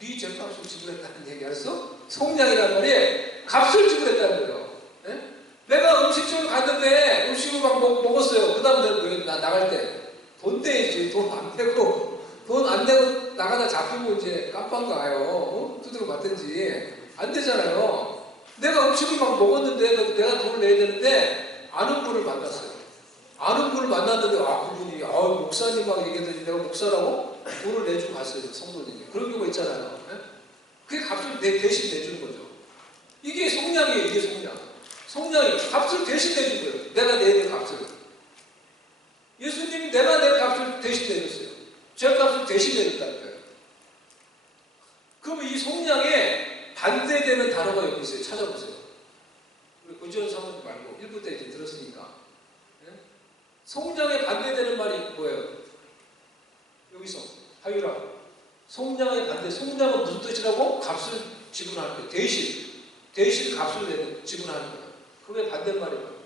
네 죄값을 지불했다는 얘기 알았어? 속량이란 말이 값을 지불했다는 거예요. 네? 내가 음식점을 갔는데 음식을 막 먹었어요. 그 다음 나 나갈 때 돈 내야지. 돈 안 내고 나가다 잡히고 이제 깜빵 가요. 두드려 맞든지 안 되잖아요. 내가 음식을 막 먹었는데 내가 돈을 내야 되는데 아는 분을 만났어요. 아는 분을 만났는데 그분이 목사님하고 얘기했더니 내가 목사라고 돈을 내주고 갔어요. 성도님이. 그런 경우가 있잖아요. 네? 그게 값을 대신 내주는 거죠. 이게 속량이에요. 이게 속량. 속량이 값을 대신 내준 거예요. 내가 내야 될 값을. 예수님이 내가 내 값을 대신 내줬어요. 죄값을 대신 내줬다는 거예요. 그럼 이 속량에 반대되는 단어가 여기 있어요. 찾아보세요. 우리 고지원 사모님 말고 1부 때 이제 들었으니까. 네? 속량에 반대되는 말이 뭐예요? 여기서 하유라. 속량의 반대. 속량은 무슨 뜻이라고? 값을 지불하는 거예요. 대신 값을 지불하는 거예요. 그게 반대말이에요.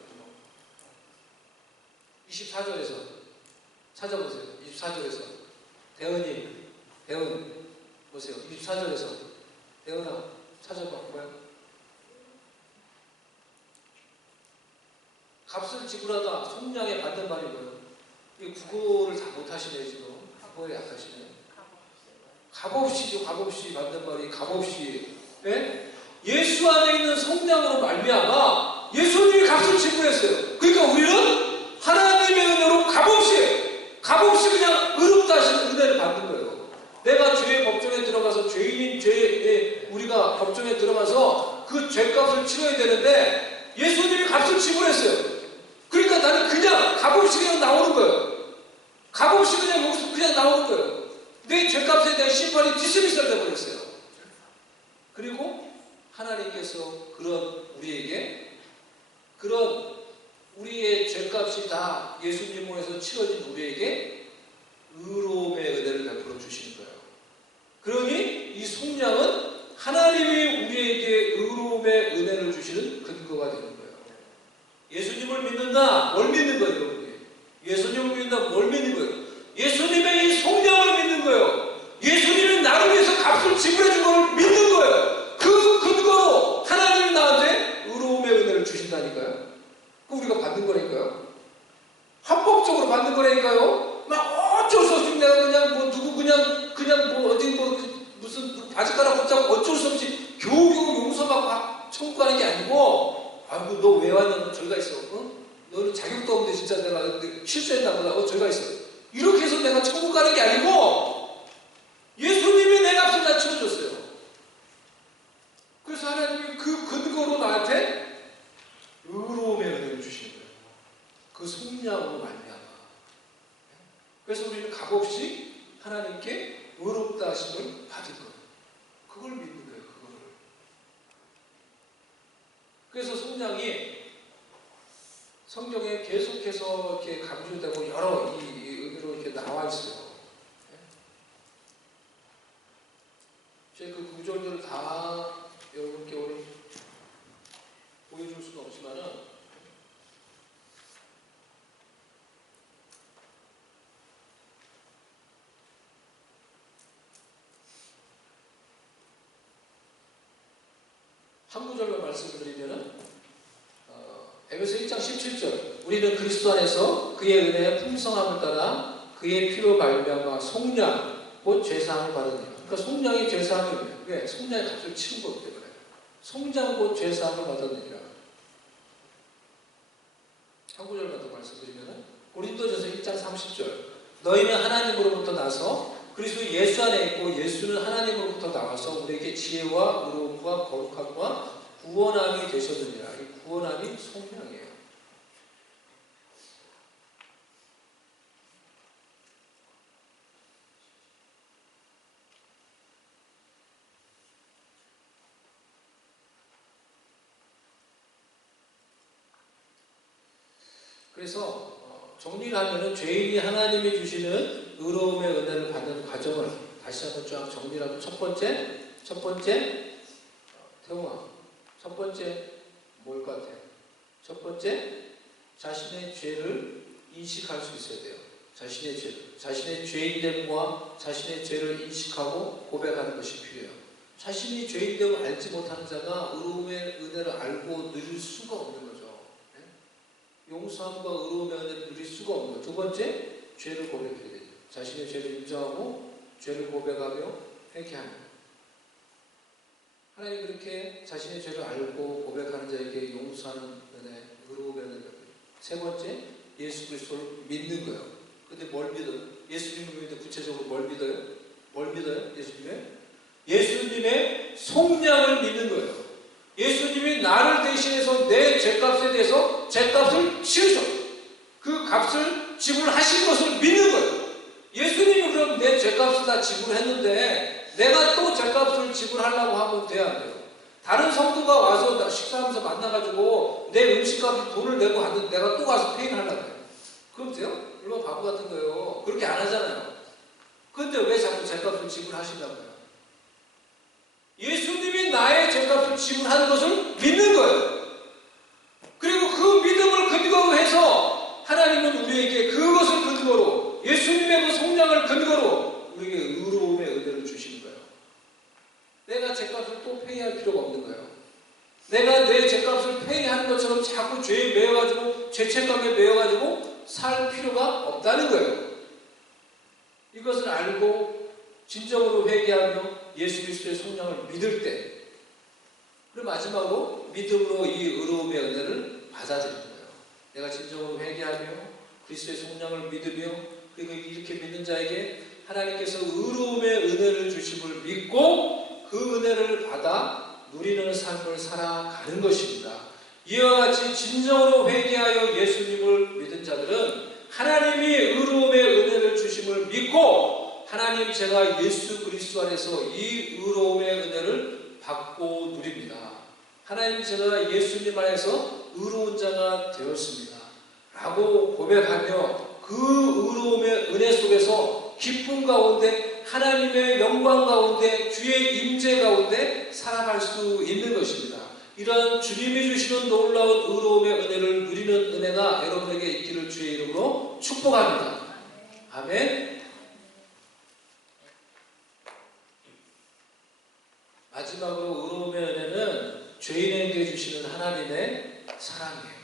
24절에서 찾아보세요. 24절에서 대은 보세요. 24절에서 대은아 찾아봐. 뭐야? 값을 지불하다. 속량의 반대말이 뭐예요? 이 국어를 다 못하시네 지금. 국어에 약하시네. 값없이죠. 값없이 반대말이 값없이. 네? 예수 안에 있는 속량으로 말미암아 예수님이 값을 지불했어요. 그러니까 우리는 하나님의 은혜로 값없이 그냥 의롭다 하시는 은혜를 받는 거예요. 내가 죄의 법정에 들어가서 죄인인 죄에 우리가 법정에 들어가서 그 죄값을 치러야 되는데 예수님이 값을 지불했어요. 그러니까 나는 그냥 값없이 그냥 나오는 거예요. 값없이 그냥 나오는 거예요. 내 죄값에 대한 심판이 디스미스가 되어버렸어요. 그리고 하나님께서 우리의 죄값이 다 예수님으로 해서 치러진 우리에게 의로움의 은혜를 베풀어 주시는 거예요. 그러니 이 속량은 하나님이 우리에게 의로움의 은혜를 주시는 근거가 되는 거예요. 예수님을 믿는다. 뭘 믿는 거예요, 여러분이? 예수님을 믿는다. 뭘 믿는 거예요? 예수님의 이 속량을 믿는 거예요. 예수님이 나를 위해서 값을 지불해 준 걸 믿는 거예요. 그 근거로 하나님이 나한테 의로움의 은혜를 주신다니까요. 우리가 받는 거니까요. 합법적으로 받는 거라니까요. 막 어쩔 수 없이 내가 무슨 바지가락 붙잡고 어쩔 수 없이 겨우겨우 용서받고 천국 가는 게 아니고, 아이고 너 왜 왔냐? 너 저기가 있어. 너는 자격도 없는데 진짜 내가 실수했나 보다. 저기가 있어. 이렇게 해서 내가 천국 가는 게 아니고 예수님이 내 값을 다 치러줬어요. 그래서 하나님이 그 근거로 나한테 그래서 우리는 값없이 하나님께 의롭다 하심을 받은 거예요. 그걸 믿는 거예요. 그거를. 그래서 성경에 계속해서 이렇게 강조되고 여러 이 의미로 이렇게 나와 있어요. 제가 그 구절들을 다 여러분께 오늘 보여줄 수는 없지만은 한 구절만 말씀드리면은 에베소 1장 17절 우리는 그리스도 안에서 그의 은혜의 풍성함을 따라 그의 피로 말미암아 속량 곧 죄사함을 받으니라. 그러니까 속량이 죄사함이에요. 왜? 속량의 값을 치른 거기 때문에. 속량 곧 죄사함을 받으니라. 한 구절만 더 말씀드리면은 고린도전서 1장 30절 너희는 하나님으로부터 나서 그리스도 예수 안에 있고 예수는 하나님으로부터 나와서 우리에게 지혜와 의로움과 거룩함과 구원함이 되셨느니라. 이 구원함이 속량이에요. 그래서 정리를 하면은 죄인이 하나님이 주시는 의로움의 은혜를 받는 과정을 다시 한번 쫙 정리를 하면 첫 번째 태웅아 첫 번째 뭘 것 같아요? 첫 번째 자신의 죄를 인식할 수 있어야 돼요. 자신의 죄인됨과 자신의 죄를 인식하고 고백하는 것이 필요해요. 자신이 죄인됨을 알지 못하는 자가 의로움의 은혜를 알고 누릴 수가 없는 거죠. 용서함과 의로움의 은혜를 누릴 수가 없는 거예요. 두 번째, 죄를 고백해야 돼요. 자신의 죄를 인정하고 죄를 고백하며 회개하며 하나님 그렇게 자신의 죄를 알고 고백하는 자에게 용서하는 은혜, 의로움의 은혜. 세 번째, 예수 그리스도를 믿는 거예요. 근데 뭘 믿어요? 예수님을 믿는데 구체적으로 뭘 믿어요? 뭘 믿어요? 예수님의 속량을 믿는 거예요. 예수님이 나를 대신해서 내 죄값에 대해서 죄값을 치우셨고 그 값을 지불하신 것을 믿는 거예요. 예수님이 그럼 내 죄값을 다 지불했는데 내가 또 죄값을 지불하려고 하면 돼야 안 돼요. 다른 성도가 와서 식사하면서 만나가지고 내 음식값을 돈을 내고 하는데 내가 또 가서 페이를 하려고 해요. 그럼 돼요? 물론 바보 같은 거예요. 그렇게 안 하잖아요. 그런데 왜 자꾸 죄값을 지불하신다고요? 예수님이 나의 죄값을 지불하는 것을 믿는 거예요. 그리고 그 믿음을 근거로 해서 하나님은 우리에게 그것을 근거로 예수님의 그 속량을 근거로 우리에게 의로움의 은혜를 주시는 거예요. 내가 죄값을 또 페이할 필요가 없는 거예요. 내가 내 죄값을 페이하는 것처럼 자꾸 죄에 매여가지고 죄책감에 매여가지고 살 필요가 없다는 거예요. 이것을 알고 진정으로 회개하며 예수 그리스도의 속량을 믿을 때 그리고 마지막으로 믿음으로 이 의로움의 은혜를 받아들이는 거예요. 내가 진정으로 회개하며 그리스도의 속량을 믿으며 그리고 이렇게 믿는 자에게 하나님께서 의로움의 은혜를 주심을 믿고 그 은혜를 받아 누리는 삶을 살아가는 것입니다. 이와 같이 진정으로 회개하여 예수님을 믿은 자들은 하나님이 의로움의 은혜를 주심을 믿고 하나님 제가 예수 그리스도 안에서 이 의로움의 은혜를 받고 누립니다. 하나님 제가 예수님 안에서 의로운 자가 되었습니다. 라고 고백하며 그 의로움의 은혜 속에서 기쁨 가운데 하나님의 영광 가운데 주의 임재 가운데 살아갈 수 있는 것입니다. 이러한 주님이 주시는 놀라운 의로움의 은혜를 누리는 은혜가 여러분에게 있기를 주의 이름으로 축복합니다. 아멘. 마지막으로 의로움의 은혜는 죄인에게 주시는 하나님의 사랑이에요.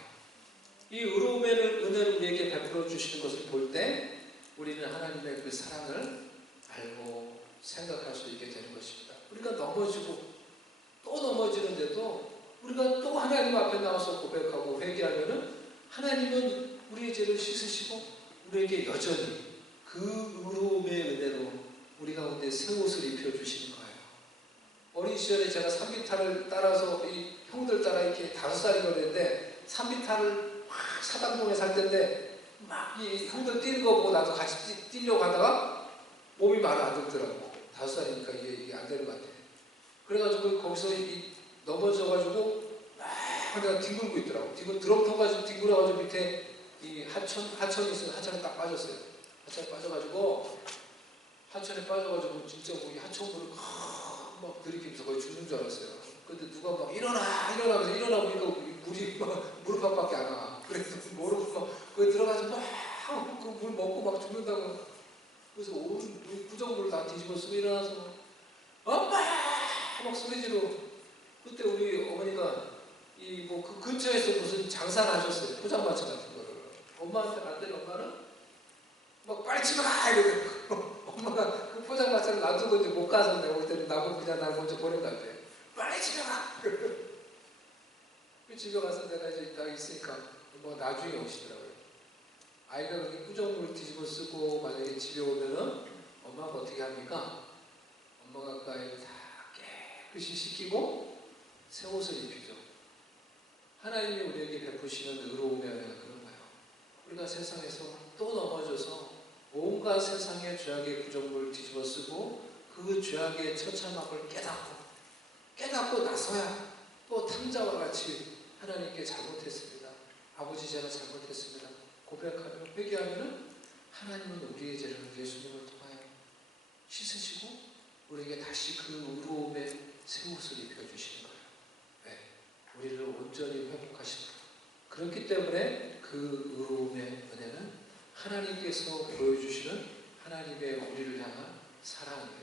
이 의로움의 은혜를 우리에게 베풀어 주시는 것을 볼 때 우리는 하나님의 그 사랑을 알고 생각할 수 있게 되는 것입니다. 우리가 넘어지고 또 넘어지는데도 우리가 또 하나님 앞에 나와서 고백하고 회개하면은 하나님은 우리의 죄를 씻으시고 우리에게 여전히 그 의로움의 은혜로 우리 가운데 새 옷을 입혀주시는 거예요. 어린 시절에 제가 산비탈을 따라서 이 형들 따라 이렇게 5살이 걸렸는데 산비탈을 막 사당동에 살 때인데 막 이 형들 뛰는 거 보고 나도 같이 뛰려고 하다가 몸이 많이 안 들더라고. 5살이니까 이게 안 되는 것 같아. 그래가지고 거기서 넘어져가지고 막 내가 뒹굴고 있더라고. 드럼 터가지고 뒹굴어가지고 밑에 이 하천이 있어요. 하천에 딱 빠졌어요. 하천에 빠져가지고 진짜 뭐 이 하천물을 막 들이키면서 거의 죽는 줄 알았어요. 근데 누가 막 일어나 그래서 일어나 보니까 물이 막 무릎 앞밖에 안 와. 그래서 모르고 막 거기 들어가서 막 그 물 먹고 막 죽는다고. 그래서 온 구정물을 다 뒤집어 쓰고 일어나서 엄마 막 소리 지르. 그때 우리 어머니가 이 뭐 그 근처에서 무슨 장사를 하셨어요. 포장마차 같은 거를. 엄마한테 갔더니 엄마는 막 빨리 집에 가 이러고 엄마가 그 포장마차를 놔두고 이제 못 가서 내가 올 때는 나보고 그냥 날 먼저 보낸 것 같아. 빨리 집에 가. 그 집에 가서 내가 이제 딱 있으니까 뭐 나중에 오시더라고요. 아이가 그렇게 꾸정물을 뒤집어 쓰고 만약에 집에 오면은 엄마가 어떻게 합니까? 엄마가 그 아이를 다 깨끗이 씻기고 새 옷을 입히죠. 하나님이 우리에게 베푸시는 의로움의 은혜가 그런 거예요. 우리가 세상에서 또 넘어져서 온갖 세상의 죄악의 구정물을 뒤집어 쓰고 그 죄악의 처참함을 깨닫고 나서야 또 탕자와 같이 하나님께 잘못했습니다. 아버지 제가 잘못했습니다. 고백하며 회개하면 하나님은 우리의 죄를 예수님을 통하여 씻으시고 우리에게 다시 그 의로움의 새 옷을 입혀주시는 거예요. 네. 우리를 온전히 회복하십니다. 그렇기 때문에 그 의로움의 은혜는 하나님께서 보여주시는 하나님의 우리를 향한 사랑이에요.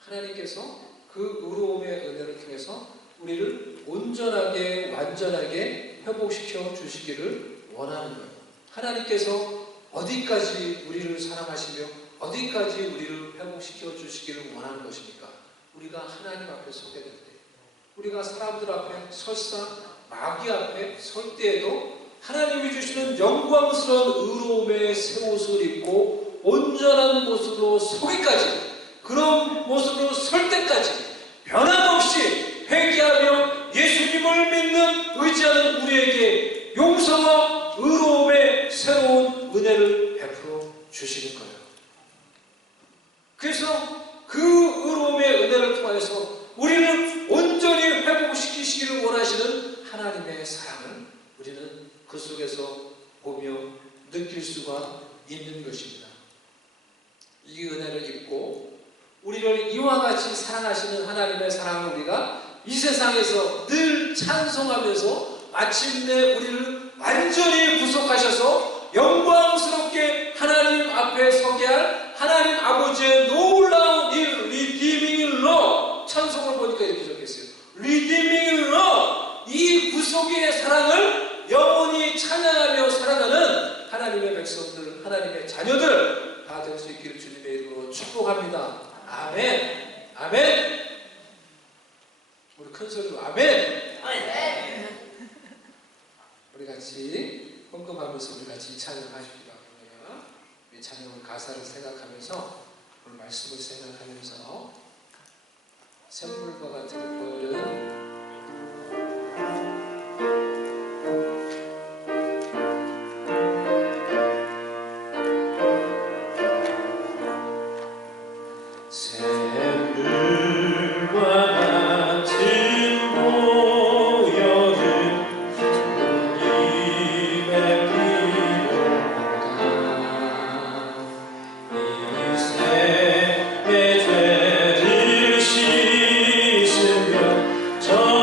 하나님께서 그 의로움의 은혜를 통해서 우리를 온전하게 완전하게 회복시켜 주시기를 원하는 거예요. 하나님께서 어디까지 우리를 사랑하시며 어디까지 우리를 회복시켜 주시기를 원하는 것입니까? 우리가 하나님 앞에 서게 될 때, 우리가 사람들 앞에 설사 마귀 앞에 설 때에도 하나님이 주시는 영광스러운 의로움의 새 옷을 입고 온전한 모습으로 서기까지, 그런 모습으로 설 때까지 변함없이 회개하며 예수님을 믿는 의지하는 우리에게 용서와 의로움의 새로운 은혜를 베풀어 주시는 거예요. 그래서 그 의로움의 은혜를 통해서 우리를 온전히 회복시키시기를 원하시는 하나님의 사랑을 우리는 그 속에서 보며 느낄 수가 있는 것입니다. 이 은혜를 입고 우리를 이와 같이 사랑하시는 하나님의 사랑을 우리가 이 세상에서 늘 찬송하면서 마침내 우리를 완전히 구속하셔서 영광스럽게 하나님 앞에 서게 할 하나님 아버지의 놀라운 이 redeeming love, 찬송을 보니까 이렇게 적혔어요. redeeming love, 이 구속의 사랑을 영원히 찬양하며 살아가는 하나님의 백성들, 하나님의 자녀들 다 될 수 있기를 주님의 이름으로 축복합니다. 아멘. 아멘. 우리 큰 소리로 아멘. 아멘. 우리 같이 헌금하면서 우리 같이 찬양하십시다. 우리 찬양을 가사를 생각하면서 오늘 말씀을 생각하면서 샘물과 같은 보혈은 저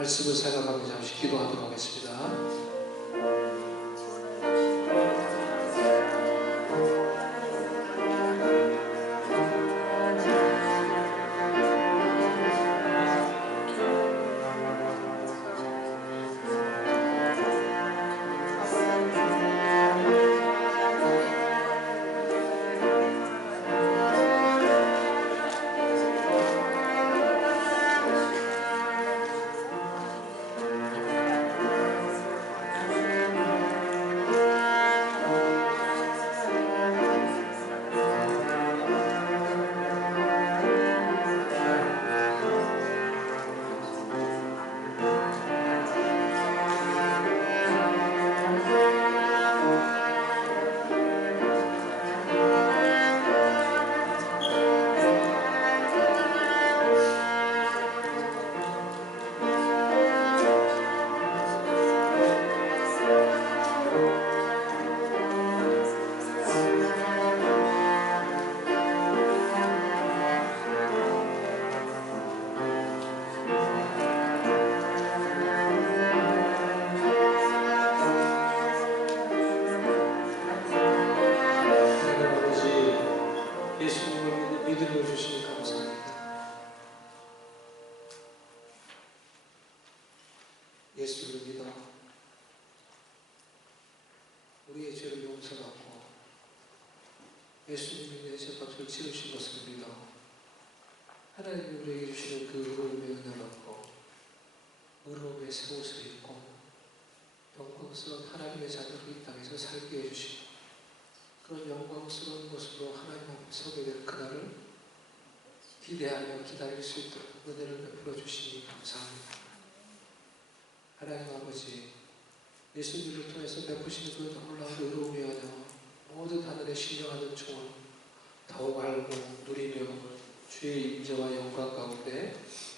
말씀을 생각하며 잠시 기도하도록 하겠습니다. 예수님이 내 죄값을 치르신 것을 믿어 하나님이 우리에게 주시는 그 의로움의 은혜를 얻고 의로움의 새 옷을 입고 영광스러운 하나님의 자녀로 이 땅에서 살게 해주시고 그런 영광스러운 모습으로 하나님 앞에 서게 될 그날을 기대하며 기다릴 수 있도록 은혜를 베풀어 주시니 감사합니다. 하나님 아버지, 예수님을 통해서 베푸시는 그 놀라운 의로움의 은혜와 모든 하늘의 신령하는 총을 더욱 알고 누리며 주의 임재와 영광 가운데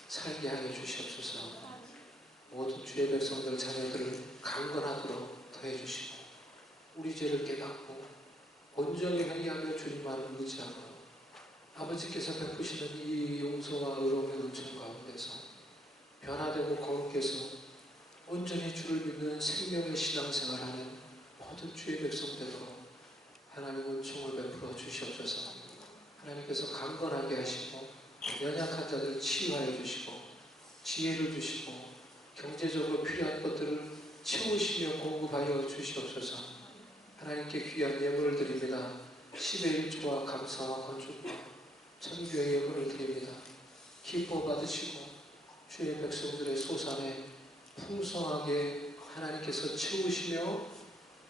살게 하여 주시옵소서. 모든 주의 백성들 자녀들을 강건하도록 더해 주시고 우리 죄를 깨닫고 온전히 회개하며 주님만을 의지하고 아버지께서 베푸시는 이 용서와 의로움의 은총 가운데서 변화되고 거룩해서 온전히 주를 믿는 생명의 신앙생활하는 모든 주의 백성되도록 하나님 은총을 베풀어 주시옵소서. 하나님께서 강건하게 하시고 연약한 자들을 치유하여 주시고 지혜를 주시고 경제적으로 필요한 것들을 채우시며 공급하여 주시옵소서. 하나님께 귀한 예물을 드립니다. 10의 1조와 감사와 건축과 천교의 예물을 드립니다. 기뻐 받으시고 주의 백성들의 소산에 풍성하게 하나님께서 채우시며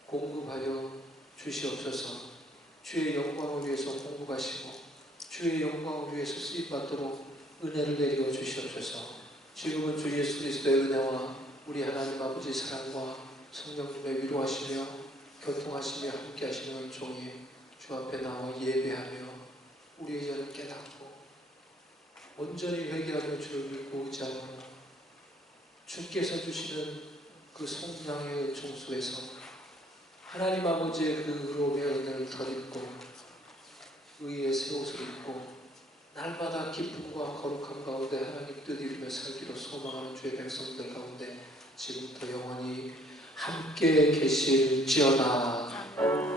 공급하여 주시옵소서. 주의 영광을 위해서 공급하시고 주의 영광을 위해서 쓰임받도록 은혜를 내려 주시옵소서. 지금은 주 예수 그리스도의 은혜와 우리 하나님 아버지 사랑과 성령님의 위로하시며 교통하시며 함께 하시는 은총이 주 앞에 나와 예배하며 우리의 죄를 깨닫고 온전히 회개하며 주를 믿고 의지하며 주께서 주시는 그 성량의 은총 속에서 하나님 아버지의 그 의로움의 은혜를 덧입고 의의 새 옷을 입고 날마다 기쁨과 거룩함 가운데 하나님 뜻 이루며 살기로 소망하는 주의 백성들 가운데 지금부터 영원히 함께 계실지어다.